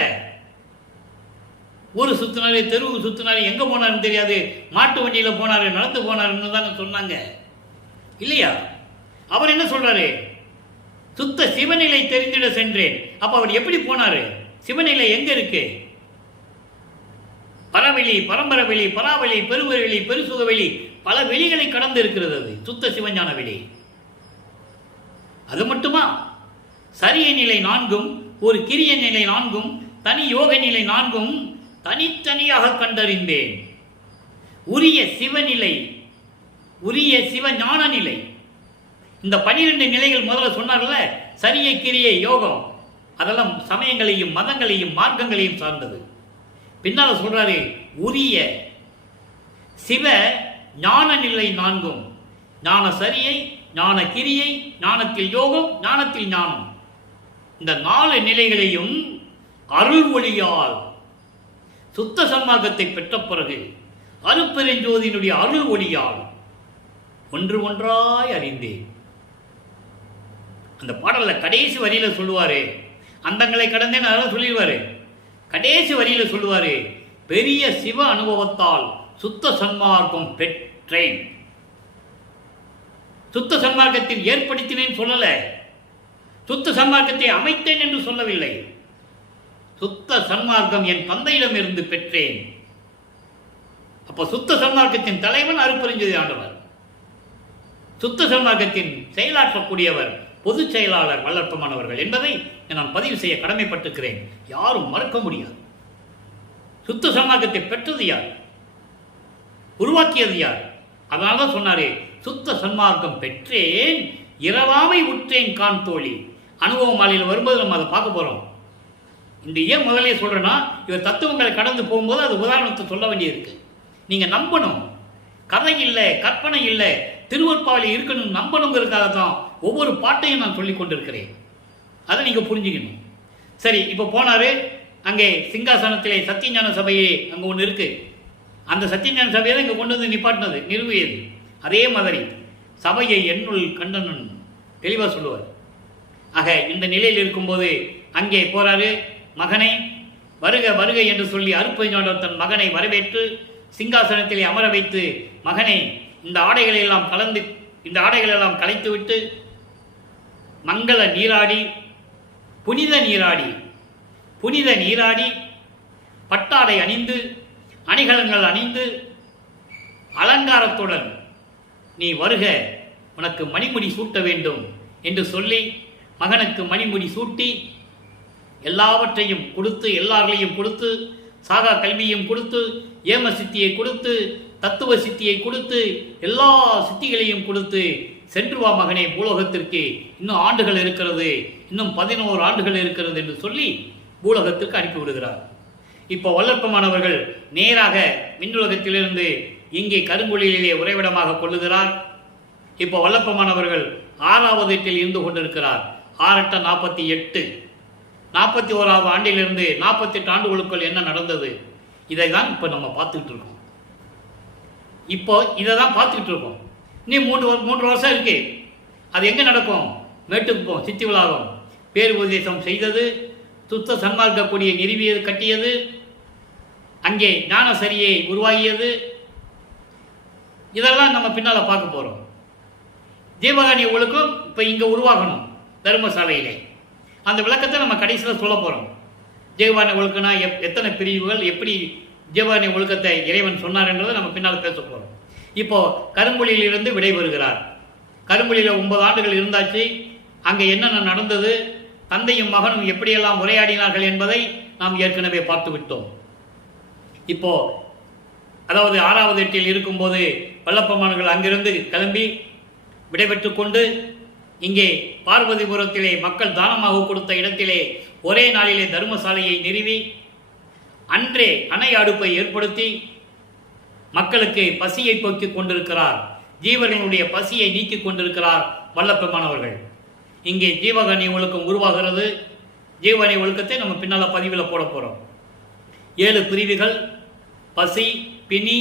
ஊர் சுத்தினாரு, தெருவு சுத்தினாரு, எங்க போனாருன்னு தெரியாது, மாட்டு வண்டியில போனாரு, நடந்து போனாருன்னு தானே சொன்னாங்க இல்லையா? அவர் என்ன சொல்றாரு? சுத்த சிவநிலை தெரிந்திட சென்றேன். அப்ப அவர் எப்படி போனாரு? சிவநிலை எங்க இருக்கு? பரவெளி, பரம்பரை வெளி, பராவெளி, பெருவெளி, பெருசுக வெளி, பல வெளிகளை கடந்து இருக்கிறது அது சுத்த சிவஞான வெளி. அது மட்டுமா? சரிய நிலை 4ம், ஒரு கிரிய நிலை 4ம், தனி யோக நிலை 4ம் தனித்தனியாக கண்டறிந்தேன். உரிய சிவநிலை, உரிய சிவஞான நிலை, இந்த 12 நிலைகள் முதல்ல சொன்னார்ல, சரிய கிரிய யோகம், அதெல்லாம் சமயங்களையும் மதங்களையும் மார்க்கங்களையும் சார்ந்தது. பின்னால் சொல்றாரு உரிய சிவ ஞான நிலை 4ம், ஞான சரியை, ஞான கிரியை, ஞானத்தில் யோகம், ஞானத்தில் ஞானம், இந்த 4 நிலைகளையும் அருள் ஒளியால் சுத்த சன்மார்க்கத்தை பெற்ற பிறகு அருட்பெருஞ்சோதியினுடைய அருள் ஒளியால் ஒன்று ஒன்றாய் அறிந்தேன். அந்த பாடல்ல கடைசி வரியில சொல்லுவாரு, அந்தங்களை கடந்தேன் அதெல்லாம் சொல்லிடுவாரு. கடைசி வரியில சொல்லுவாரு, பெரிய சிவ அனுபவத்தால் சுத்த சன்மார்க்கம் பெற்றேன். சுத்த சன்மார்க்கத்தில் ஏற்படுத்தினேன் சொல்லல, சுத்த சன்மார்க்கத்தை அமைத்தேன் என்று சொல்லவில்லை. சுத்த சன்மார்க்கம் என் தந்தையிடம் இருந்து பெற்றேன். அப்ப சுத்த சன்மார்க்கத்தின் தலைவன் அருட்பெருஞ்சோதி ஆண்டவர், சுத்த சன்மார்க்கத்தின் செயலாற்றக்கூடியவர் பொதுச் செயலாளர் வல்லற்பமானவர்கள் என்பதை நான் பதிவு செய்ய கடமைப்பட்டிருக்கிறேன். யாரும் மறுக்க முடியாது. சுத்த சன்மார்க்கத்தை பெற்றது யார்? உருவாக்கியது யார்? அதனால்தான் சொன்னாரே, சுத்த சன்மார்க்கம் பெற்றேன், இரவாமை உற்றேன் கான் தோழி. அனுபவ மாலையில் வரும்போது நம்ம அதை பார்க்க போறோம். இந்த ஏன் முதலே சொல்றேன்னா, இவர் தத்துவங்களை கடந்து போகும்போது அது உதாரணத்தை சொல்ல வேண்டியிருக்கு. நீங்க நம்பணும், கதை இல்லை, கற்பனை இல்லை, திருவருட்பாவில் இருக்கணும், நம்பணுங்கிறதுக்காக தான் ஒவ்வொரு பாட்டையும் நான் சொல்லிக் கொண்டிருக்கிறேன். அதை நீங்க புரிஞ்சுக்கணும். சரி, இப்போ போனாரு, அங்கே சிங்காசனத்திலே சத்தியஞான சபையே அங்கே ஒன்று இருக்கு. அந்த சத்தியஞான சபையை தான் இங்கே கொண்டு வந்து நிப்பாட்டினது, நிறுவியது. அதே மாதிரி சபையை என்னுள் கண்டனன் தெளிவாக சொல்லுவார். ஆக இந்த நிலையில் இருக்கும்போது அங்கே போறாரு. மகனை வருக வருக என்று சொல்லி அருட்பெருஞ்சோதியாண்டவர் தன் மகனை வரவேற்று சிங்காசனத்திலே அமர வைத்து, மகனை இந்த ஆடைகளை எல்லாம் கலைத்து விட்டு மங்கள நீராடி புனித நீராடி பட்டாடை அணிந்து அணிகலன்கள் அணிந்து அலங்காரத்துடன் நீ வருக, உனக்கு மணிமுடி சூட்ட வேண்டும் என்று சொல்லி மகனுக்கு மணிமுடி சூட்டி எல்லாவற்றையும் கொடுத்து, எல்லார்களையும் கொடுத்து, சாகா கல்வியும் கொடுத்து, ஏம சித்தியை கொடுத்து, தத்துவ சித்தியை கொடுத்து, எல்லா சித்திகளையும் கொடுத்து, சென்று வா மகனே பூலோகத்திற்கு, இன்னும் ஆண்டுகள் இருக்கிறது, இன்னும் 11 ஆண்டுகள் இருக்கிறது என்று சொல்லி பூலோகத்திற்கு அனுப்பிவிடுகிறார். இப்போ வல்லற்பமானவர்கள் நேராக விண்ணுலகத்திலிருந்து இங்கே கருங்குழியிலே உறைவிடமாக கொள்ளுகிறார். இப்போ வல்லப்பமானவர்கள் 6வது எட்டில் இருந்து கொண்டிருக்கிறார். 6 × 48 41வது ஆண்டிலிருந்து 48 ஆண்டுகளுக்குள் என்ன நடந்தது, இதை தான் இப்போ நம்ம பார்த்துக்கிட்டு இருக்கோம். இப்போ இதை தான் பார்த்துக்கிட்டு இருக்கோம். நீ 3 வருஷம் இருக்கு. அது எங்கே நடக்கும்? மேட்டுக்குப்போம் சித்தி விழாவும் பேர் உபதேசம் செய்தது, சுத்த சன்மார்க்க கொடியை நிறுவியது, கட்டியது, அங்கே ஞானசரியை உருவாகியது. இதெல்லாம் நம்ம பின்னால் பார்க்க போகிறோம். ஜீவகாணி ஒழுக்கம் இப்போ இங்கே உருவாகணும் தர்மசாலையிலே. அந்த விளக்கத்தை நம்ம கடைசியில் சொல்ல போகிறோம். ஜீவகாணி ஒழுக்கம்னா எத்தனை பிரிவுகள், எப்படி ஜீவகாணி ஒழுக்கத்தை இறைவன் சொன்னார் என்றதை நம்ம பின்னால் பேச போகிறோம். இப்போ கருங்குழியிலிருந்து விடைபெறுகிறார். கருங்குழியில் 9 ஆண்டுகள் இருந்தாச்சு. அங்கே என்னென்ன நடந்தது, தந்தையும் மகனும் எப்படியெல்லாம் உரையாடினார்கள் என்பதை நாம் ஏற்கனவே பார்த்து விட்டோம். இப்போ அதாவது 6வது எட்டில் இருக்கும்போது வல்லப்பமானவர்கள் அங்கிருந்து கிளம்பி விடைபெற்று கொண்டு இங்கே பார்வதிபுரத்திலே மக்கள் தானமாக கொடுத்த இடத்திலே ஒரே நாளிலே தர்மசாலையை நிறுவி அன்றே அணை அடுப்பை ஏற்படுத்தி மக்களுக்கு பசியை போக்கிக் கொண்டிருக்கிறார். ஜீவர்களுடைய பசியை நீக்கிக் கொண்டிருக்கிறார் வல்லப்பமானவர்கள். இங்கே ஜீவகாணி ஒழுக்கம் உருவாகிறது. ஜீவகாணி ஒழுக்கத்தை நம்ம பின்னால் பதிவில் போட போகிறோம். 7 பிரிவுகள்: பசி, பிணி,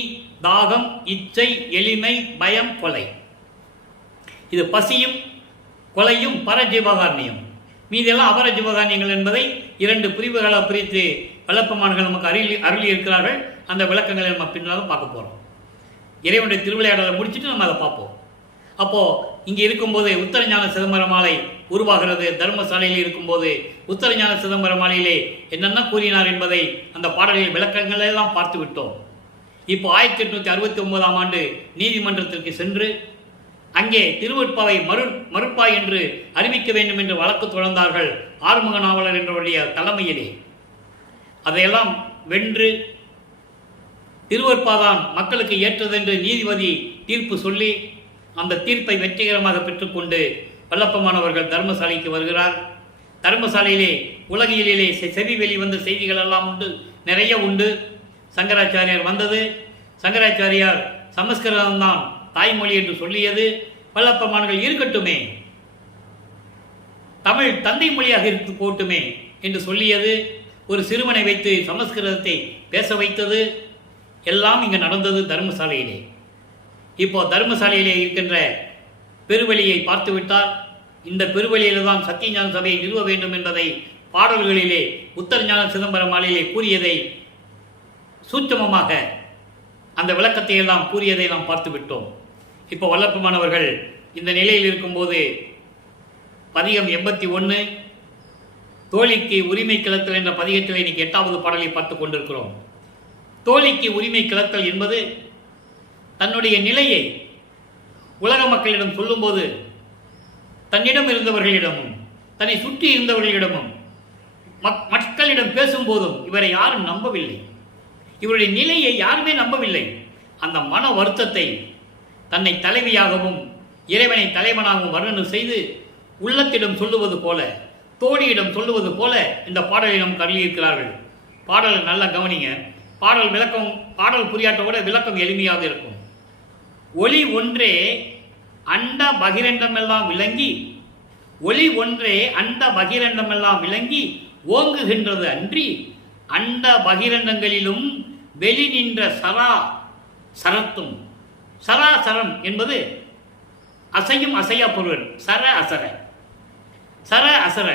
தாகம், இச்சை, எளிமை, பயம், கொலை. இது பசியும் கொலையும் பரஜீவகாரணியம். மீதெல்லாம் அபர ஜீவகாரணியங்கள் என்பதை 2 பிரிவுகளாக பிரித்து வல்லப்பமானவர்கள் நமக்கு அருளி இருக்கிறார்கள். அந்த விளக்கங்களை நம்ம பின்னாலும் பார்க்க போகிறோம். இறைவனுடைய திருவிளையாடலை முடிச்சுட்டு நம்ம அதை பார்ப்போம். அப்போது இங்கே இருக்கும்போது உத்தரஞான சிதம்பர மாலை உருவாகிறது. தர்மசாலையில் இருக்கும்போது உத்தரஞான சிதம்பர மாலையிலே என்னென்ன கூறினார் என்பதை அந்த பாடலில் விளக்கங்களெல்லாம் பார்த்து விட்டோம். இப்போ 1869ஆம் ஆண்டு நீதிமன்றத்திற்கு சென்று அங்கே திருவற்பாவை மறுப்பாய் என்று அறிவிக்க வேண்டும் என்று வழக்கு தொடர்ந்தார்கள் ஆறுமுக நாவலர் என்றவருடைய தலைமையிலே. அதையெல்லாம் வென்று திருவற்பாதான் மக்களுக்கு ஏற்றதென்று நீதிபதி தீர்ப்பு சொல்லி அந்த தீர்ப்பை வெற்றிகரமாக பெற்றுக்கொண்டு வல்லப்பமானவர்கள் தர்மசாலைக்கு வருகிறார். தர்மசாலையிலே உலகியலிலே செவி வெளிவந்த செய்திகள் எல்லாம் உண்டு, நிறைய உண்டு. சங்கராச்சாரியார் வந்தது. சங்கராச்சாரியார் சமஸ்கிருதம்தான் தாய்மொழி என்று சொல்லியது. வல்லப்பமானவர்கள் இருக்கட்டுமே, தமிழ் தந்தை மொழியாக இருந்து போட்டுமே என்று சொல்லியது. ஒரு சிறுவனை வைத்து சமஸ்கிருதத்தை பேச வைத்தது. எல்லாம் இங்கு நடந்தது தர்மசாலையிலே. இப்போ தர்மசாலையிலே இருக்கின்ற பெருவழியை பார்த்துவிட்டார். இந்த பெருவழியில்தான் தான் சத்தியஞான சபையை நிறுவ வேண்டும் என்பதை பாடல்களிலே உத்தரஞான சிதம்பர மாலையிலே கூறியதை சூட்சமமாக அந்த விளக்கத்தை எல்லாம் கூறியதை நாம் பார்த்து விட்டோம். இப்போ வல்லப்பமானவர்கள் இந்த நிலையில் இருக்கும்போது பதிகம் 81 தோழிக்கு உரிமை கிளத்தல் என்ற பதிகத்தில் இன்னைக்கு 8வது பாடலை பார்த்து கொண்டிருக்கிறோம். தோழிக்கு உரிமை கிளத்தல் என்பது தன்னுடைய நிலையை உலக மக்களிடம் சொல்லும்போது தன்னிடம் இருந்தவர்களிடமும் தன்னை சுற்றி இருந்தவர்களிடமும் மக்களிடம் பேசும்போதும் இவரை யாரும் நம்பவில்லை. இவருடைய நிலையை யாருமே நம்பவில்லை. அந்த மன வருத்தத்தை தன்னை தலைவியாகவும் இறைவனை தலைவனாகவும் வர்ணனை செய்து உள்ளத்திடம் சொல்லுவது போல, தோழியிடம் சொல்லுவது போல இந்த பாடலை நமக்கு அருளியிருக்கிறார்கள். பாடல் நல்லா கவனிங்க. பாடல் விளக்கம், பாடல் புரியாட்ட கூட விளக்கம் எளிமையாக இருக்கும். ஒளி ஒன்றே அண்ட பகிரண்டமெல்லாம் விளங்கி, ஒளி ஒன்றே அண்ட பகிரண்டமெல்லாம் விளங்கி ஓங்குகின்றது அன்றி அண்ட பகிரண்டங்களிலும் வெளி நின்ற சரா சரத்தும். சராசரம் என்பது அசையும் அசையா பொருள். சர அசர, சர அசர,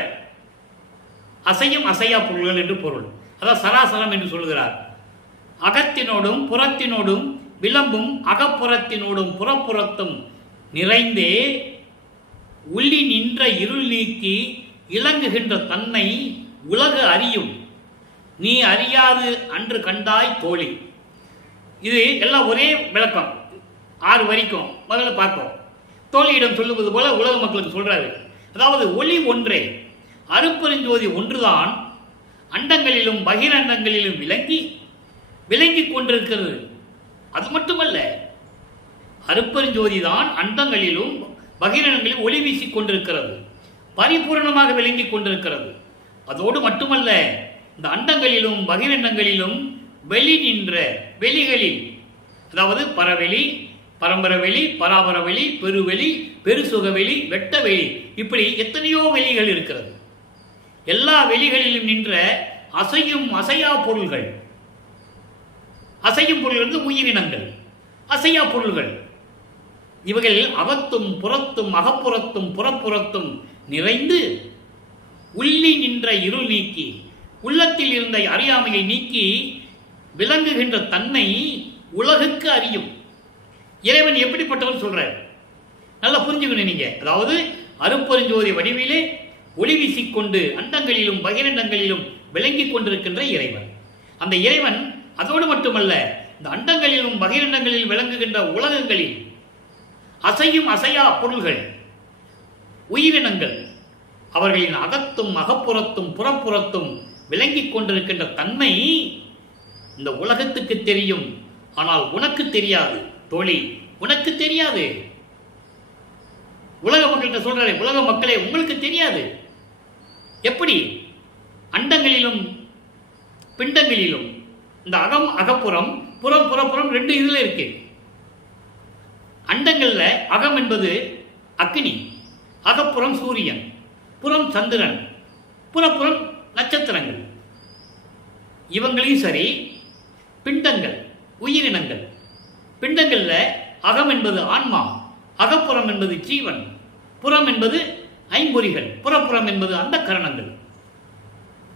அசையும் அசையா பொருள்கள் என்று பொருள். அதான் சராசரம் என்று சொல்கிறார். அகத்தினோடும் புறத்தினோடும் விளம்பும் அகப்புறத்தினோடும் புறப்புறத்தும் நிறைந்தே உள்ளி நின்ற இருள் நீக்கி இலங்குகின்ற தன்மை உலகு அறியும், நீ அறியாது அன்று கண்டாய் தோழி. இது எல்லாம் ஒரே விளக்கம், 6 வரைக்கும் முதல்ல பார்ப்போம். தோழியிடம் சொல்லுவது போல உலக மக்களுக்கு சொல்றாரு. அதாவது ஒளி ஒன்றே, அருப்பெருஞ்சோதி ஒன்றுதான் அண்டங்களிலும் பகிரண்டங்களிலும் விளங்கி கொண்டிருக்கிறது. அது மட்டுமல்ல, அருப்பெருஞ்சோதி தான் அண்டங்களிலும் பகிரண்டங்களிலும் ஒளி வீசிக் கொண்டிருக்கிறது, பரிபூர்ணமாக விளங்கி கொண்டிருக்கிறது. அதோடு மட்டுமல்ல, இந்த அண்டங்களிலும் பகிரண்டங்களிலும் வெளி நின்ற வெளிகளில், அதாவது பரவெளி, பரம்பரவெளி, பராபரவெளி, பெருவெளி, பெருசுகவெளி, வெட்டவெளி, இப்படி எத்தனையோ வெளிகள் இருக்கிறது. எல்லா வெளிகளிலும் நின்ற அசையும் அசையா பொருள்கள், அசையும் பொருள் உயிரினங்கள், அசையா பொருள்கள், இவைகள் அகத்தும் புறத்தும் அகப்புறத்தும் புறப்புறத்தும் நிறைந்து உள்ளி நின்ற இருள் நீக்கி, உள்ளத்தில் இருந்த அறியாமையை நீக்கி விளங்குகின்ற தன்மை உலகுக்கு அறியும். இறைவன் எப்படிப்பட்டவன் சொல்றார், நல்லா புரிஞ்சுக்கணும் நீங்க. அதாவது அருப்பெருஞ்சோதி வடிவிலே ஒளி வீசிக்கொண்டு அண்டங்களிலும் பகிரண்டங்களிலும் விளங்கி கொண்டிருக்கின்ற இறைவன். அந்த இறைவன் அதோடு மட்டுமல்ல, இந்த அண்டங்களிலும் பகிரண்டங்களிலும் விளங்குகின்ற உலகங்களில் அசையும் அசையா பொருள்கள், உயிரினங்கள், அவர்களின் அகத்தும் அகப்புறத்தும் புறப்புறத்தும் விளங்கி கொண்டிருக்கின்ற தன்மை இந்த உலகத்துக்கு தெரியும். ஆனால் உனக்கு தெரியாது தோழி, உனக்கு தெரியாது. உலக மக்கள்கிட்ட சொல்றாரு, உலக மக்களே உங்களுக்கு தெரியாது. எப்படி? அண்டங்களிலும் பிண்டங்களிலும் இந்த அகம் அகப்புறம், புறம் புறப்புறம் 2 இதுல இருக்கு. அண்டங்கள்ல அகம் என்பது அக்னி, அகப்புறம் சூரியன், புறம் சந்திரன், புறப்புறம் நட்சத்திரங்கள். இவங்களையும் சரி, பிண்டங்கள் உயிரினங்கள், பிண்டங்கள்ல அகம் என்பது ஆன்மா, அகப்புறம் என்பது ஜீவன், புறம் என்பது ஐம்பொறிகள், புறப்புறம் என்பது அந்த கரணங்கள்.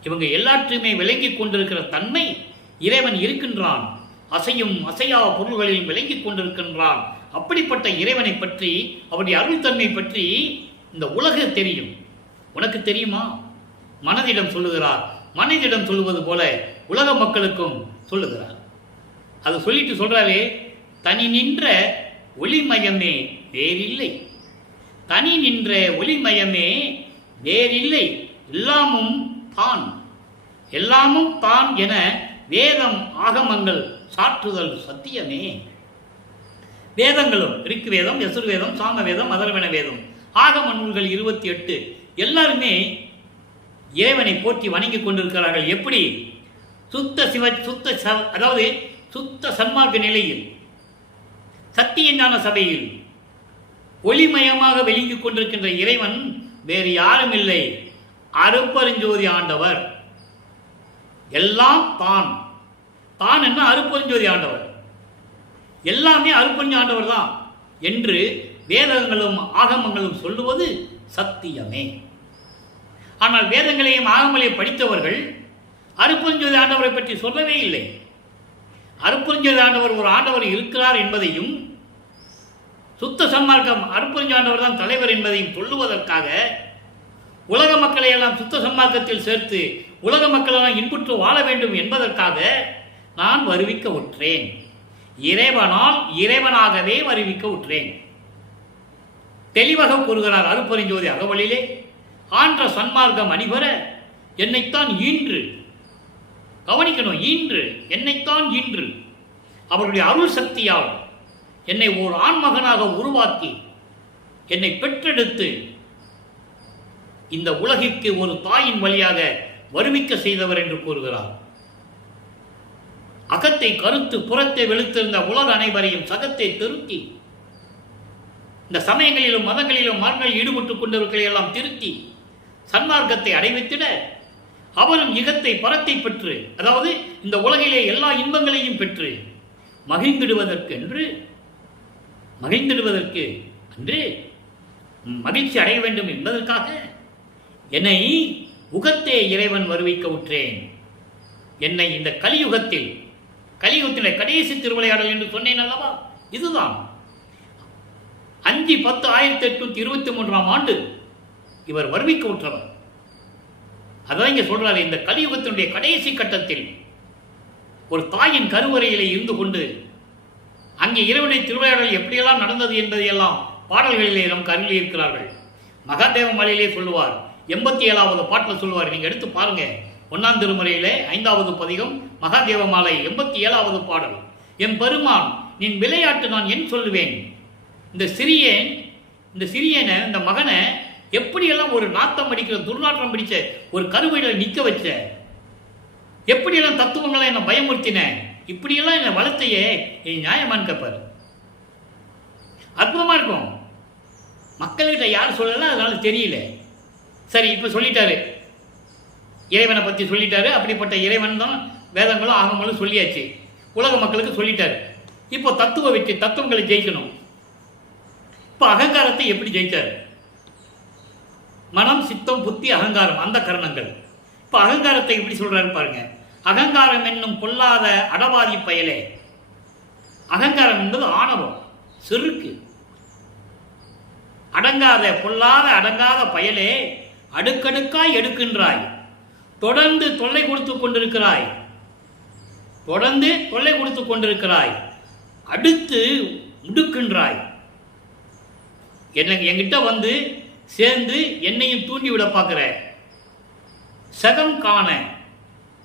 இவங்க எல்லாற்றையுமே விளங்கி கொண்டிருக்கிற தன்மை இறைவன் இருக்கின்றான். அசையும் அசையா பொருள்களில் விளங்கி கொண்டிருக்கின்றான். அப்படிப்பட்ட இறைவனை பற்றி, அவருடைய அருள் தன்மை பற்றி இந்த உலகு தெரியும். உனக்கு தெரியுமா? மனதிடம் சொல்லுகிறார். மனதிடம் சொல்லுவது போல உலக மக்களுக்கும் சொல்லுகிறார். அது சொல்லிட்டு சொல்றாரே, தனி நின்ற ஒளிமயமே வேறில்லை, தனி நின்ற ஒளிமயமே வேறில்லை, எல்லாமும் தான், எல்லாமும் தான் என வேதம் ஆகமங்கள் சாற்றுதல் சத்தியமே. வேதங்களும் ரிக் வேதம், யசுர்வேதம், சாமவேதம், அதர்வன வேதம், ஆகம நூல்கள் 28 எல்லாருமே இறைவனை போற்றி வணங்கி கொண்டிருக்கிறார்கள். எப்படி? அதாவது சுத்த சன்மார்க்க நிலையில், சத்திய ஞான சபையில் ஒளிமயமாக விளங்கி கொண்டிருக்கின்ற இறைவன் வேறு யாரும் இல்லை, அருப்பெருஞ்சோதி ஆண்டவர். எல்லாம் தான், தான் என்ன? அருப்பெருஞ்சோதி ஆண்டவர். எல்லாமே அருப்பெருஞ்சோதி ஆண்டவர் தான் என்று வேதங்களும் ஆகமங்களும் சொல்லுவது சத்தியமே. ஆனால் வேதங்களையும் ஆகங்களையும் படித்தவர்கள் அருப்பெருஞ்சோதி ஆண்டவரை பற்றி சொல்லவே இல்லை. அருப்பெருஞ்சோதி ஆண்டவர் ஒரு ஆண்டவர் இருக்கிறார் என்பதையும், சுத்த சன்மார்க்கம் அருப்பெருஞ்சோதி ஆண்டவர் தான் தலைவர் என்பதையும் சொல்லுவதற்காக உலக மக்களை எல்லாம் சுத்த சன்மார்க்கத்தில் சேர்த்து உலக மக்களெல்லாம் இன்புற்று வாழ வேண்டும் என்பதற்காக நான் வருவிக்க உற்றேன். இறைவனால் இறைவனாகவே வருவிக்க உற்றேன். தெளிவாக கூறுகிறார் அருப்பெருஞ்சோதி அகவலிலே, ஆன்ற சன்மார்க்கம் அணிவர என்னைத்தான் ஈன்று, கவனிக்கணும், ஈன்று, என்னைத்தான் ஈன்று அவருடைய அருள் சக்தியால் என்னை ஓர் ஆண்மகனாக உருவாக்கி என்னை பெற்றெடுத்து இந்த உலகிற்கு ஒரு தாயின் வழியாக வருவிக்க செய்தவர் என்று கூறுகிறார். அகத்தை கருத்து புறத்தை வெளுத்திருந்த உலக அனைவரையும் சகத்தை திருத்தி, இந்த சமயங்களிலும் மதங்களிலும் மார்களில் ஈடுபட்டுக் கொண்டவர்களை எல்லாம் திருத்தி சன்மார்க்கத்தை அடைவித்திட அவரும் இகத்தை பரத்தை பெற்று, அதாவது இந்த உலகிலே எல்லா இன்பங்களையும் பெற்று மகிழ்ந்திடுவதற்கு அன்று மகிழ்ச்சி அடைய வேண்டும் என்பதற்காக என்னை உகத்தே இறைவன் வருவிக்க உற்றேன். என்னை இந்த கலியுகத்தில் கடைசி திருவிளையாடல் என்று சொன்னேன் அல்லவா, இதுதான் 5/10/1823 ஆண்டு இவர் வருவிக்க உற்றவர். அதான் இங்க சொல்றாரு, இந்த கலியுகத்தினுடைய கடைசி கட்டத்தில் ஒரு தாயின் கருவறையிலே இருந்து கொண்டு அங்கே இறைவனுடைய திருவிளையாடல் எப்படியெல்லாம் நடந்தது என்பதையெல்லாம் பாடல்களிலே நமக்கு அருளி இருக்கிறார்கள். மகாதேவ மாலையிலே சொல்லுவார், 87வது பாட்டில் சொல்லுவார். நீங்க எடுத்து பாருங்க, 1ஆம் திருமுறையிலே 5வது பதிகம் மகாதேவ மாலை 87வது பாடல். என் பெருமான் நின் விளையாட்டு நான் என் சொல்லுவேன். இந்த சிறியனை இந்த மகனை எப்படியெல்லாம் ஒரு நாத்தம் அடிக்கிற துர்நாற்றம் பிடிச்ச ஒரு கருவையில் நிற்க வச்ச, எப்படியெல்லாம் தத்துவங்களை என்னை பயமுறுத்தின, இப்படியெல்லாம் என்னை வளர்த்தையே நியாயமான்னு கேட்பார். அற்புதமா இருக்கும். மக்கள்கிட்ட யார் சொல்லலாம், அதனால தெரியல. சரி, இப்ப சொல்லிட்டாரு, இறைவனை பத்தி சொல்லிட்டாரு. அப்படிப்பட்ட இறைவன் தான் வேதங்களும் ஆகமங்களும் சொல்லியாச்சு, உலக மக்களுக்கு சொல்லிட்டாரு. இப்போ தத்துவ வெற்றி, தத்துவங்களை ஜெயிக்கணும். இப்ப அகங்காரத்தை எப்படி ஜெயிச்சாரு? மனம், சித்தம், புத்தி, அகங்காரம், அந்த கரணங்கள். இப்ப அகங்காரத்தை எப்படி சொல்றாரு பாருங்க. அகங்காரம் என்னும் பொல்லாத அடவாதி பயலே. அகங்காரம் என்பது ஆணவம், செருக்கு. அடங்காத பொல்லாத அடங்காத பயலே, அடுக்கடுக்காய் எடுக்கின்றாய், தொடர்ந்து தொல்லை கொடுத்து கொண்டிருக்கிறாய், தொடர்ந்து தொல்லை கொடுத்து கொண்டிருக்கிறாய், அடுத்து முடுக்கின்றாய். என்கிட்ட வந்து சேர்ந்து என்னையும் தூண்டி விட பார்க்கிற. சகம் காண,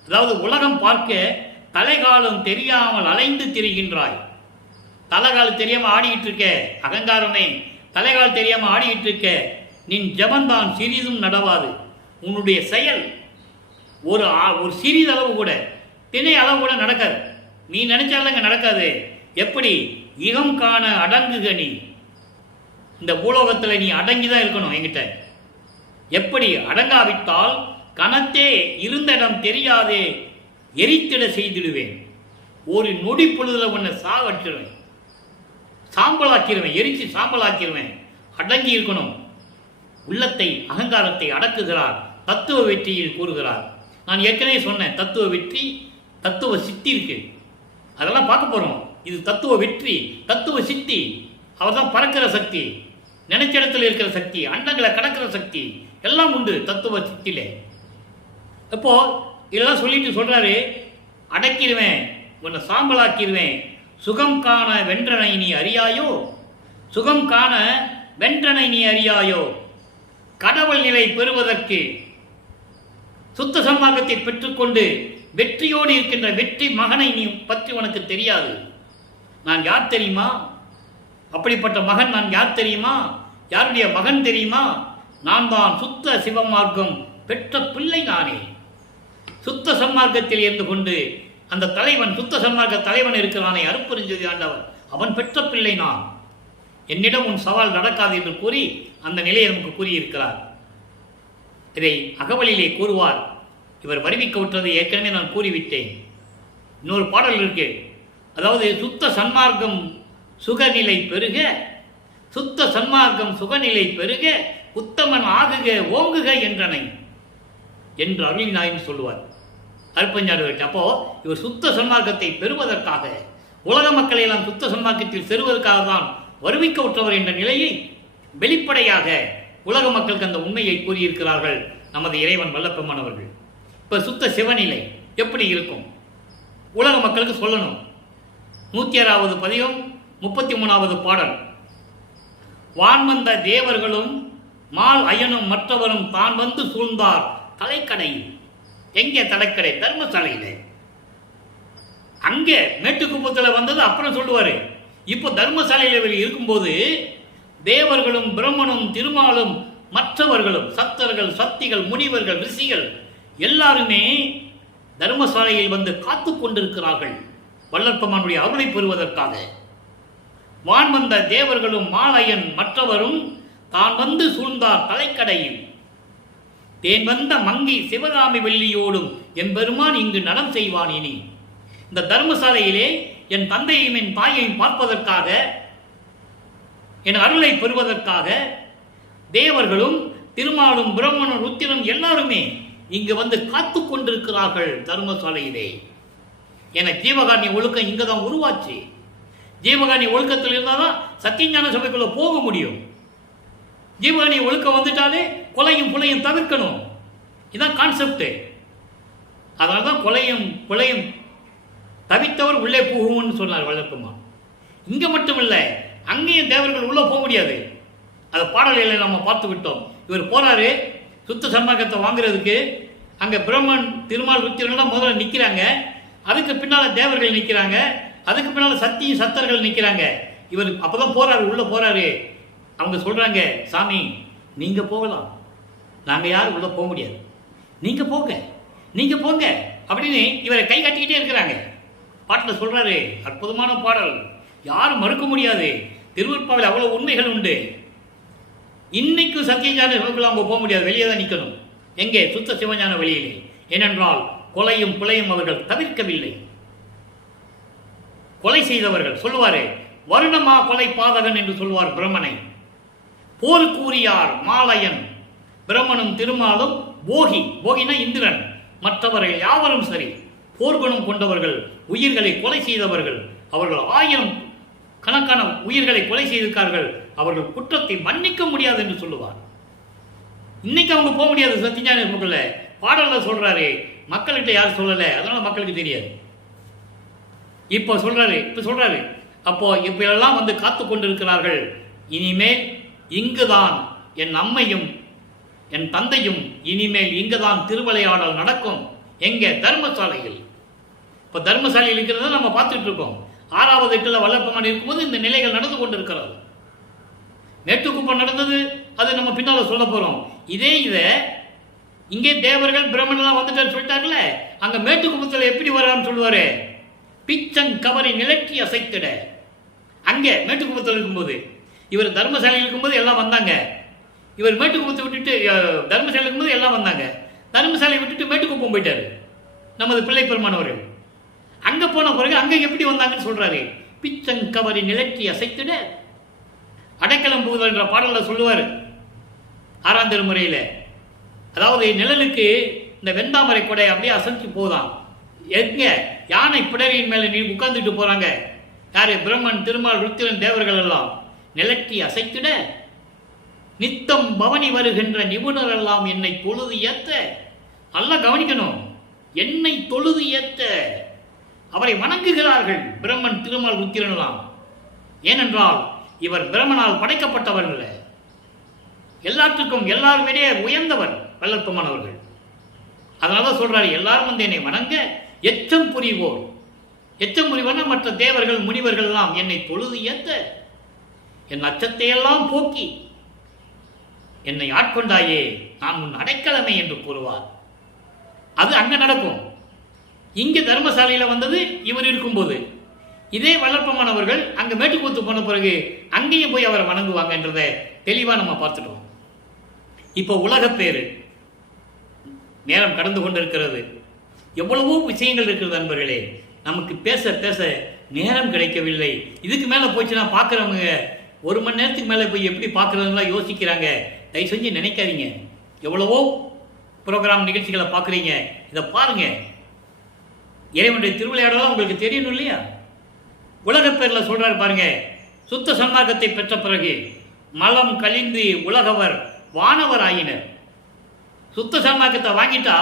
அதாவது உலகம் பார்க்க தலைகாலம் தெரியாமல் அலைந்து திரிகின்றாய். தலைகால் தெரியாம ஆடிக்கிட்டு இருக்க அகங்காரமே, தலைகால் தெரியாம ஆடிக்கிட்டு இருக்க. நின் ஜபந்தான் சிறிதும் நடவாது. உன்னுடைய செயல் ஒரு சிறிதளவு கூட, திணை அளவு கூட நடக்காது. நீ நினைச்சாலும் அங்க நடக்காது. எப்படி? இகம் காண அடங்குக நீ. இந்த பூலோகத்தில் நீ அடங்கிதான் இருக்கணும் என்கிட்ட. எப்படி? அடங்காவிட்டால் கணத்தே இருந்த இடம் தெரியாதே எரித்திட செய்திடுவேன். ஒரு நொடி பொழுதுல உன்னை சாவற்றிடுவேன், சாம்பலாக்கிடுவேன், எரிச்சு சாம்பலாக்கிடுவேன். அடங்கி இருக்கணும். உள்ளத்தை, அகங்காரத்தை அடக்குகிறார். தத்துவ வெற்றியில் கூறுகிறார். நான் ஏற்கனவே சொன்னேன், தத்துவ வெற்றி, தத்துவ சித்தி இருக்கு. அதெல்லாம் பார்க்க போறோம். இது தத்துவ வெற்றி, தத்துவ சித்தி. அவர் தான் பறக்கிற சக்தி, நினைச்ச இடத்துல இருக்கிற சக்தி, அண்டங்களை கடக்கிற சக்தி எல்லாம் உண்டு தத்துவ சித்திலே. இப்போ இதெல்லாம் சொல்லிட்டு சொல்றாரு, அடக்கிடுவேன், உன்னை சாம்பலாக்கிடுவேன். சுகம் காண வென்றனை நீ அறியாயோ, சுகம் காண வென்றனை நீ அறியாயோ. கடவுள் நிலை பெறுவதற்கு சுத்த சன்மார்க்கத்தை பெற்றுக்கொண்டு வெற்றியோடு இருக்கின்ற வெற்றி மகனை நீ பற்றி உனக்கு தெரியாது. நான் யார் தெரியுமா? அப்படிப்பட்ட மகன் நான் யார் தெரியுமா? யாருடைய மகன் தெரியுமா? நான் தான் சுத்த சிவமார்க்கம் பெற்ற பிள்ளை நானே. சுத்த சன்மார்க்கத்தில் இருந்து கொண்டு அந்த தலைவன், சுத்த சன்மார்க்க தலைவன் இருக்கிறானே, அருட்பெருஞ்சோதி ஆண்டவன், அவன் பெற்ற பிள்ளை நான். என்னிடம் உன் சவால் நடக்காது என்று கூறி அந்த நிலையை நமக்கு கூறியிருக்கிறார். இதை அகவலிலே கூறுவார். இவர் வருவிக்க விட்டதை ஏற்கனவே நான் கூறிவிட்டேன். இன்னொரு பாடல் இருக்கு. அதாவது சுத்த சன்மார்க்கம் சுகநிலை பெருக, சுத்த சன்மார்க்கம் சுகநிலை பெருக, உத்தமன் ஆகுக ஓங்குக என்றனை என்று அருள் நாயன் சொல்லுவார். அருட்பெருஞ்சாறு. அப்போ இவர் சுத்த சன்மார்க்கத்தை பெறுவதற்காக, உலக மக்களை எல்லாம் சுத்த சன்மார்க்கத்தில் செல்வதற்காக தான் வருவிக்க உற்றவர் என்ற நிலையை வெளிப்படையாக உலக மக்களுக்கு அந்த உண்மையை கூறியிருக்கிறார்கள் நமது இறைவன் வல்லபெருமான் அவர்கள். இப்ப சுத்த சிவநிலை எப்படி இருக்கும் உலக மக்களுக்கு சொல்லணும். 106வது பதிகம் 33வது பாடல். வான்வந்த தேவர்களும் மால் அயனும் மற்றவரும் தான் வந்து சூழ்ந்தார் தலைக்கடையில். எங்கே தலைக்கடை? தர்மசாலையில. அங்கே மேட்டுக்குப்பத்தில் வந்தது அப்புறம் சொல்லுவாரு. இப்போ தர்மசாலையில் இருக்கும்போது தேவர்களும் பிரம்மனும் திருமாலும் மற்றவர்களும் சத்தர்கள், சக்திகள், முனிவர்கள், ரிஷிகள் எல்லாருமே தர்மசாலையில் வந்து காத்து கொண்டிருக்கிறார்கள் வல்லற்பெருமானுடைய அருளை பெறுவதற்காக. வான் வந்த தேவர்களும் மாலையன் மற்றவரும் தான் வந்து சூழ்ந்தார் தலைக்கடையில். தேன் வந்த மங்கி சிவகாமி வெள்ளியோடும் எம்பெருமான் இங்கு நடம் செய்வான். இனி இந்த தர்மசாலையிலே என் தந்தையையும் என் தாயையும் பார்ப்பதற்காக, என் அருளை பெறுவதற்காக தேவர்களும் திருமாலும் பிரம்மனும் ருத்திரனும் எல்லாருமே இங்கு வந்து காத்து கொண்டிருக்கிறார்கள் தர்மசாலையிலே. என ஜீவகாருண்ய ஒழுக்கம் இங்குதான் உருவாச்சு. ஜீவகாணி ஒழுக்கத்தில் இருந்தால் தான் சத்தியஞான சபைக்குள்ள போக முடியும். ஜீவகாணி ஒழுக்கம் வந்துட்டாலே கொலையும் புலையும் தவிர்க்கணும். இதுதான் கான்செப்ட். அதனால தான் கொலையும் புலையும் தவித்தவர் உள்ளே போகும்னு சொன்னார் வல்லற்பெருமான். இங்கே மட்டும் இல்லை, அங்கேயும் தேவர்கள் உள்ளே போக முடியாது. அதை பாடல்களை நம்ம பார்த்து விட்டோம். இவர் போறாரு சுத்த சன்மார்க்கத்தை வாங்குறதுக்கு. அங்கே பிரம்மன் திருமால் ருத்திரன்லாம் முதல்ல நிற்கிறாங்க. அதுக்கு பின்னால் தேவர்கள் நிற்கிறாங்க. அதுக்கு பின்னால் சத்தியும் சத்தர்கள் நிற்கிறாங்க. இவர் அப்போதான் போறாரு, உள்ளே போறாரு. அவங்க சொல்றாங்க, சாமி நீங்க போகலாம், நாங்கள் யாரும் உள்ளே போக முடியாது, நீங்க போங்க நீங்க போங்க அப்படின்னு இவரை கை கட்டிக்கிட்டே இருக்கிறாங்க. பாட்டில் சொல்றாரு, அற்புதமான பாடல், யாரும் மறுக்க முடியாது. திருவருட்பாவில் அவ்வளவு உண்மைகள் உண்டு. இன்னைக்கு சத்தியஞான சபைக்குள்ள அவங்க போக முடியாது, வெளியே தான் நிற்கணும். எங்கே? சுத்த சிவஞான வெளியிலே. ஏனென்றால் கொலையும் புலையும் அவர்கள் தவிர்க்கவில்லை. கொலை செய்தவர்கள் சொல்லுவாரு, வருணமா கொலை பாதகன் என்று சொல்வார் பிரம்மனை. போருக்கூறியார் மாலயன், பிரம்மனும் திருமாலும் போகி, போகினா இந்திரன், மற்றவர்கள் யாவரும் சரி போர்க்குணம் கொண்டவர்கள், உயிர்களை கொலை செய்தவர்கள். அவர்கள் 1000 கணக்கான உயிர்களை கொலை செய்திருக்கார்கள். அவர்கள் குற்றத்தை மன்னிக்க முடியாது என்று சொல்லுவார். இன்னைக்கு அவங்க போக முடியாது சத்தியஞான சபைக்குள்ள. பாடல்ல சொல்றாரு, மக்கள்கிட்ட யாரும் சொல்லலை, அதனால மக்களுக்கு தெரியாது. இப்போ சொல்றாரு அப்போ இப்ப எல்லாம் வந்து காத்து கொண்டிருக்கிறார்கள். இனிமேல் இங்குதான் என் அம்மையும் என் தந்தையும், இனிமேல் இங்குதான் திருவிளையாடல் நடக்கும். எங்க? தர்மசாலையில். இப்போ தர்மசாலையில் இருக்கிறத நம்ம பார்த்துட்டு இருக்கோம். 6வது எட்டில் வல்லற்பெருமான் இருக்கும்போது இந்த நிலைகள் நடந்து கொண்டிருக்கிறது. மேட்டுக்குப்பம் நடந்தது, அது நம்ம பின்னால் சொல்ல போறோம். இதை இங்கே தேவர்கள் பிரம்மன்லாம் வந்துட்டு சொல்லிட்டாங்கல்ல, அங்க மேட்டுக்குப்பத்தில் எப்படி வரான்னு சொல்லுவாரு, பிச்சங் கவரி நிலக்கி அசைத்திட. அங்கே மேட்டுக்குப்பத்தில் இருக்கும்போது, இவர் தர்மசாலையில் இருக்கும்போது எல்லாம் வந்தாங்க. இவர் மேட்டுக்குப்பத்தை விட்டுட்டு தர்மசாலை இருக்கும்போது எல்லாம் வந்தாங்க. தர்மசாலையை விட்டுட்டு மேட்டுக்குப்பம் போயிட்டாரு நமது பிள்ளை பெருமானவர்கள். அங்க போன பிறகு அங்க எப்படி வந்தாங்கன்னு சொல்றாரு, பிச்சங் கவரி நிலக்கி அசைத்திட. அடைக்கலம் புகுதல் என்ற பாடல்ல சொல்லுவார் 6ஆம் திருமுறையில். அதாவது நிழலுக்கு இந்த வெந்தாமரை கொடை அப்படியே அசைச்சு போதான். எங்க? யானை பிடரியின் மேல நீ உட்கார்ந்துட்டு போறாங்க. யாரு? பிரம்மன், திருமால், ருத்திரன், தேவர்கள் எல்லாம் நிலக்கி அசைத்திட. நித்தம் பவனி வருகின்ற நிபுணர் எல்லாம் என்னை தொழுது ஏத்த. நல்லா கவனிக்கணும், என்னை தொழுது ஏத்த அவரை வணங்குகிறார்கள் பிரம்மன், திருமால், ருத்திரன் எல்லாம். ஏனென்றால் இவர் பிரம்மனால் படைக்கப்பட்டவர் அல்ல, எல்லாத்துக்கும் எல்லாருமே உயர்ந்தவர் வல்லற்பெருமான் அவர்கள். அதனால சொல்றாரு, எல்லாரும் வந்து என்னை வணங்க எச்சம் புரிவோர். எச்சம் புரிவோர்னா மற்ற தேவர்கள், முனிவர்கள் எல்லாம் என்னை தொழுது ஏத்த என் அச்சத்தை எல்லாம் போக்கி என்னை ஆட்கொண்டாயே, நான் உன் அடைக்கலமை என்று கூறுவார். அது அங்க நடக்கும். இங்க தர்மசாலையில வந்தது இவர் இருக்கும்போது. இதே வல்லற்பெருமான் அவர்கள் அங்க மேட்டுக்கூத்து போன பிறகு அங்கேயும் போய் அவரை வணங்குவாங்கன்றதை தெளிவா நம்ம பார்த்துட்டோம். இப்போ உலகப்பேரு நேரம் கடந்து கொண்டிருக்கிறது. எவ்வளவோ விஷயங்கள் இருக்கிறது நண்பர்களே, நமக்கு பேச பேச நேரம் கிடைக்கவில்லை. இதுக்கு மேல போச்சுன்னா பார்க்குறவங்க 1 மணி நேரத்துக்கு மேலே போய் எப்படி பார்க்குறதுலாம் யோசிக்கிறாங்க. தயவு செஞ்சு நினைக்காதீங்க. எவ்வளவோ ப்ரோக்ராம் நிகழ்ச்சிகளை பார்க்குறீங்க, இதை பாருங்க. இறைவனுடைய திருவிளையாடலாம் உங்களுக்கு தெரியணும் இல்லையா? உலகப்பேரில் சொல்றாரு பாருங்க, சுத்த சன்மார்க்கத்தை பெற்ற பிறகு மலம் கழிந்து உலகவர் வானவர் ஆயினர். சுத்த சன்மார்க்கத்தை வாங்கிட்டா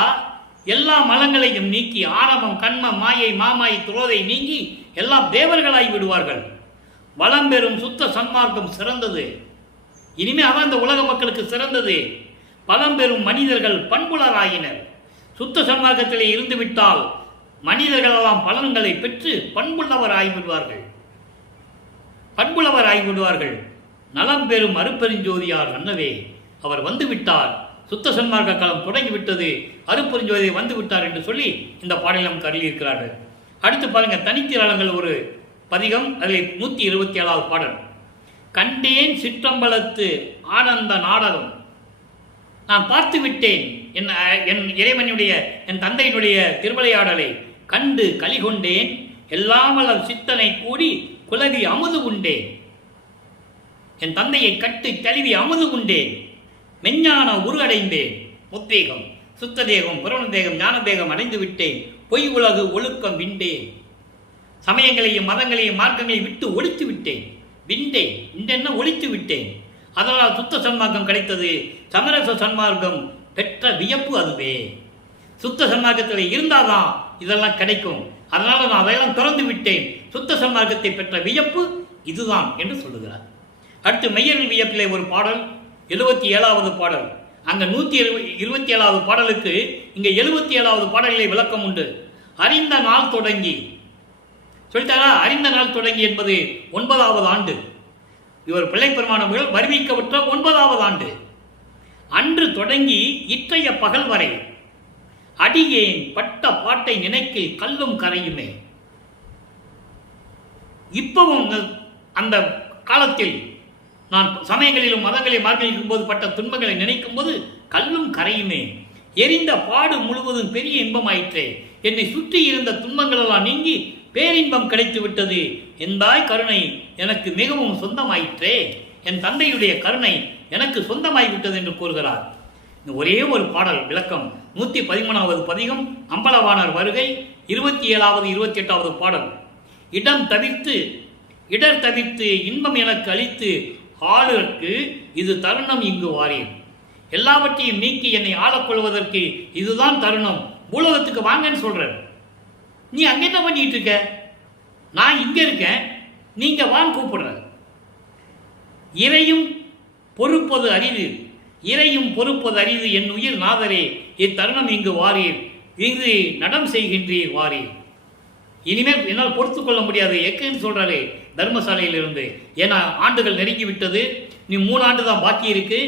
எல்லா மலங்களையும் நீக்கி ஆணவம், கண்மம், மாயை, மாமாய், துரோதை நீங்கி எல்லாம் தேவர்களாகி விடுவார்கள். வளம் பெறும் சுத்த சன்மார்க்கம் சிறந்தது. இனிமே அதான் இந்த உலக மக்களுக்கு சிறந்தது. பலம் பெறும் மனிதர்கள் பண்புலராயினர். சுத்த சன்மார்க்கத்திலே இருந்துவிட்டால் மனிதர்களெல்லாம் பலன்களை பெற்று பண்புள்ளவர் ஆகிவிடுவார்கள். பண்புள்ளவர் ஆகிவிடுவார்கள். நலம் பெறும் அருப்பெருஞ்சோதியார் அன்னவே அவர் வந்துவிட்டார். சுத்த சன்மார்க்க காலம் தொடங்கிவிட்டது, அருப்பெருஞ்சோதி வந்து விட்டார் என்று சொல்லி இந்த பாடலம் கருளியிருக்கிறார்கள். அடுத்து பாருங்க, தனித்திரளங்கள் ஒரு பதிகம், அதில் 127வது பாடல். கண்டேன் சிற்றம்பலத்து ஆனந்த நாடகம். நான் பார்த்து விட்டேன் என் இறைவனுடைய, என் தந்தையினுடைய திருவிளையாடலை கண்டு கலிகொண்டேன். எல்லாமல சித்தனை கூடி குலவி அமுது உண்டேன். என் தந்தையை கட்டு தழுவி அமுது உண்டேன். மெஞ்ஞான உரு அடைந்தேன். முத்தேகம், சுத்த தேகம், புரண தேகம், ஞான தேகம் அடைந்து விட்டேன். பொய் உலகு ஒழுக்கம் விண்டேன். சமயங்களையும் மதங்களையும் மார்க்கங்களையும் விட்டு ஒழித்து விட்டேன், விண்டேன். இந்த ஒழித்து விட்டேன். அதனால் சுத்த சன்மார்க்கம் கிடைத்தது. சமரச சன்மார்க்கம் பெற்ற வியப்பு அதுவே. சுத்த சன்மார்க்கத்தில் இருந்தால்தான் இதெல்லாம் கிடைக்கும். அதனால நான் அதையெல்லாம் திறந்து விட்டேன். சுத்த சன்மார்க்கத்தை பெற்ற வியப்பு இதுதான் என்று சொல்லுகிறார். அடுத்து மெய்யறிவு வியப்பிலே ஒரு பாடல், 77வது பாடல். அங்கே 127வது பாடலுக்கு இங்கே 77வது பாடலிலே விளக்கம் உண்டு. அறிந்த நாள் தொடங்கி சொல்லிட்டாரா? அறிந்த நாள் தொடங்கி என்பது 9வது ஆண்டு. இவர் பிள்ளைப்பெருமானவர்கள் வருவிக்கப்பட்ட 9வது ஆண்டு. அன்று தொடங்கி இற்றைய பகல் வரை அடியேன் பட்ட பாட்டை நினைக்கு கல்லும் கரையுமே. இப்பவும் அந்த காலத்தில் நான் சமயங்களிலும் மதங்களிலும் மார்க்கெட்டிக்கும் போது பட்ட துன்பங்களை நினைக்கும் போது கல்லும் கரையுமே. எரிந்த பாடு முழுவதும் பெரிய இன்பமாயிற்றே. என்னை சுற்றி இருந்த துன்பங்களெல்லாம் நீங்கி பேரின்பம் கிடைத்து விட்டது. எந்தாய் கருணை எனக்கு மிகவும் சொந்தமாயிற்றே. என் தந்தையுடைய கருணை எனக்கு சொந்தமாகிவிட்டது என்று கூறுகிறார். இந்த ஒரே ஒரு பாடல் விளக்கம் 113வது பதிகம் அம்பலவாணர் வருகை 27வது 28வது பாடல். இடர் தவிர்த்து இன்பம் எனக்கு அளித்து ஆளுக்கு இது தருணம் இங்கு வாரேன். எல்லாவற்றையும் நீக்கி என்னை ஆளக்கொள்வதற்கு இதுதான் தருணம். பூலோகத்துக்கு வாங்கன்னு சொல்ற. நீ அங்கே என்ன பண்ணிட்டு இருக்க? நான் இங்க இருக்கேன், நீங்க வான் கூப்பிடுற. இறையும் பொறுப்பது அரிது, இறையும் பொறுப்பது அரிது. என் உயிர் நாதரே, இத்தருணம் இங்கு வாரீர், இங்கு நடம் செய்கின்றீர் வாரீர். இனிமேல் என்னால் பொறுத்து கொள்ள முடியாது எக்குன்னு சொல்றாரு தர்மசாலையிலிருந்து. ஏன்னா ஆண்டுகள் நெருங்கி விட்டது. நீ 3 ஆண்டு தான் பாக்கி இருக்கு.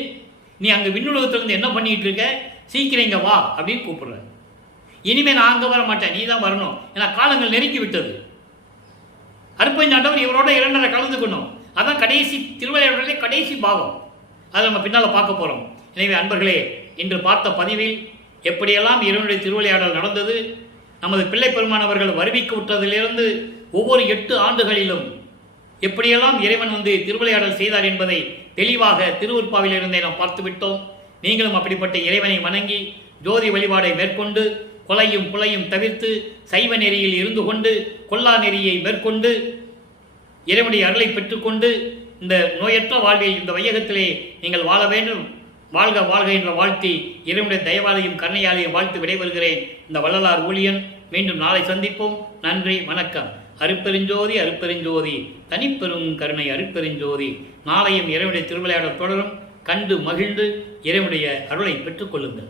நீ அங்கே விண்ணுலகத்திலிருந்து என்ன பண்ணிட்டு இருக்க? சீக்கிரம் இங்க வா அப்படின்னு கூப்பிடுற. இனிமேல் நான் அங்கே வர மாட்டேன், நீ தான் வரணும். ஏன்னா காலங்கள் நெருங்கி விட்டது. அருப்பஞ்சாண்டவர் இவரோட 2.5 கலந்துக்கணும். அதான் கடைசி திருவிளையாடலே கடைசி பாகம். அதை நம்ம பின்னால் பார்க்க போகிறோம். எனவே அன்பர்களே, இன்று பார்த்த பதிவில் எப்படியெல்லாம் இறைவனுடைய திருவிளையாடல் நடந்தது, நமது பிள்ளை பெருமானவர்கள் வருவிக்க விட்டதிலிருந்து ஒவ்வொரு 8 ஆண்டுகளிலும் எப்படியெல்லாம் இறைவன் திருவிளையாடல் செய்தார் என்பதை தெளிவாக திருவுற்பாவில் இருந்தே நாம் பார்த்து விட்டோம். நீங்களும் அப்படிப்பட்ட இறைவனை வணங்கி ஜோதி வழிபாடை மேற்கொண்டு கொலையும் புலையும் தவிர்த்து சைவ நெறியில் இருந்து கொண்டு கொல்லா நெறியை மேற்கொண்டு இறைவனுடைய அருளை பெற்றுக்கொண்டு இந்த நோயற்ற வாழ்வில் இந்த வையகத்திலே நீங்கள் வாழ வேண்டும். வாழ்க வாழ்க என்ற வாழ்த்தி இறைவனுடைய தயவாலையும் கருணையாலையும் வாழ்த்து விடைபெறுகிறேன். இந்த வள்ளலார் ஊழியன். மீண்டும் நாளை சந்திப்போம். நன்றி, வணக்கம். அருட்பெருஞ்சோதி அருட்பெருஞ்சோதி தனிப்பெரும் கருணை அருட்பெருஞ்சோதி. நாளையும் இறைவனுடைய திருவிளையாடல் தொடரும். கண்டு மகிழ்ந்து இறைவனுடைய அருளை பெற்றுக் கொள்ளுங்கள்.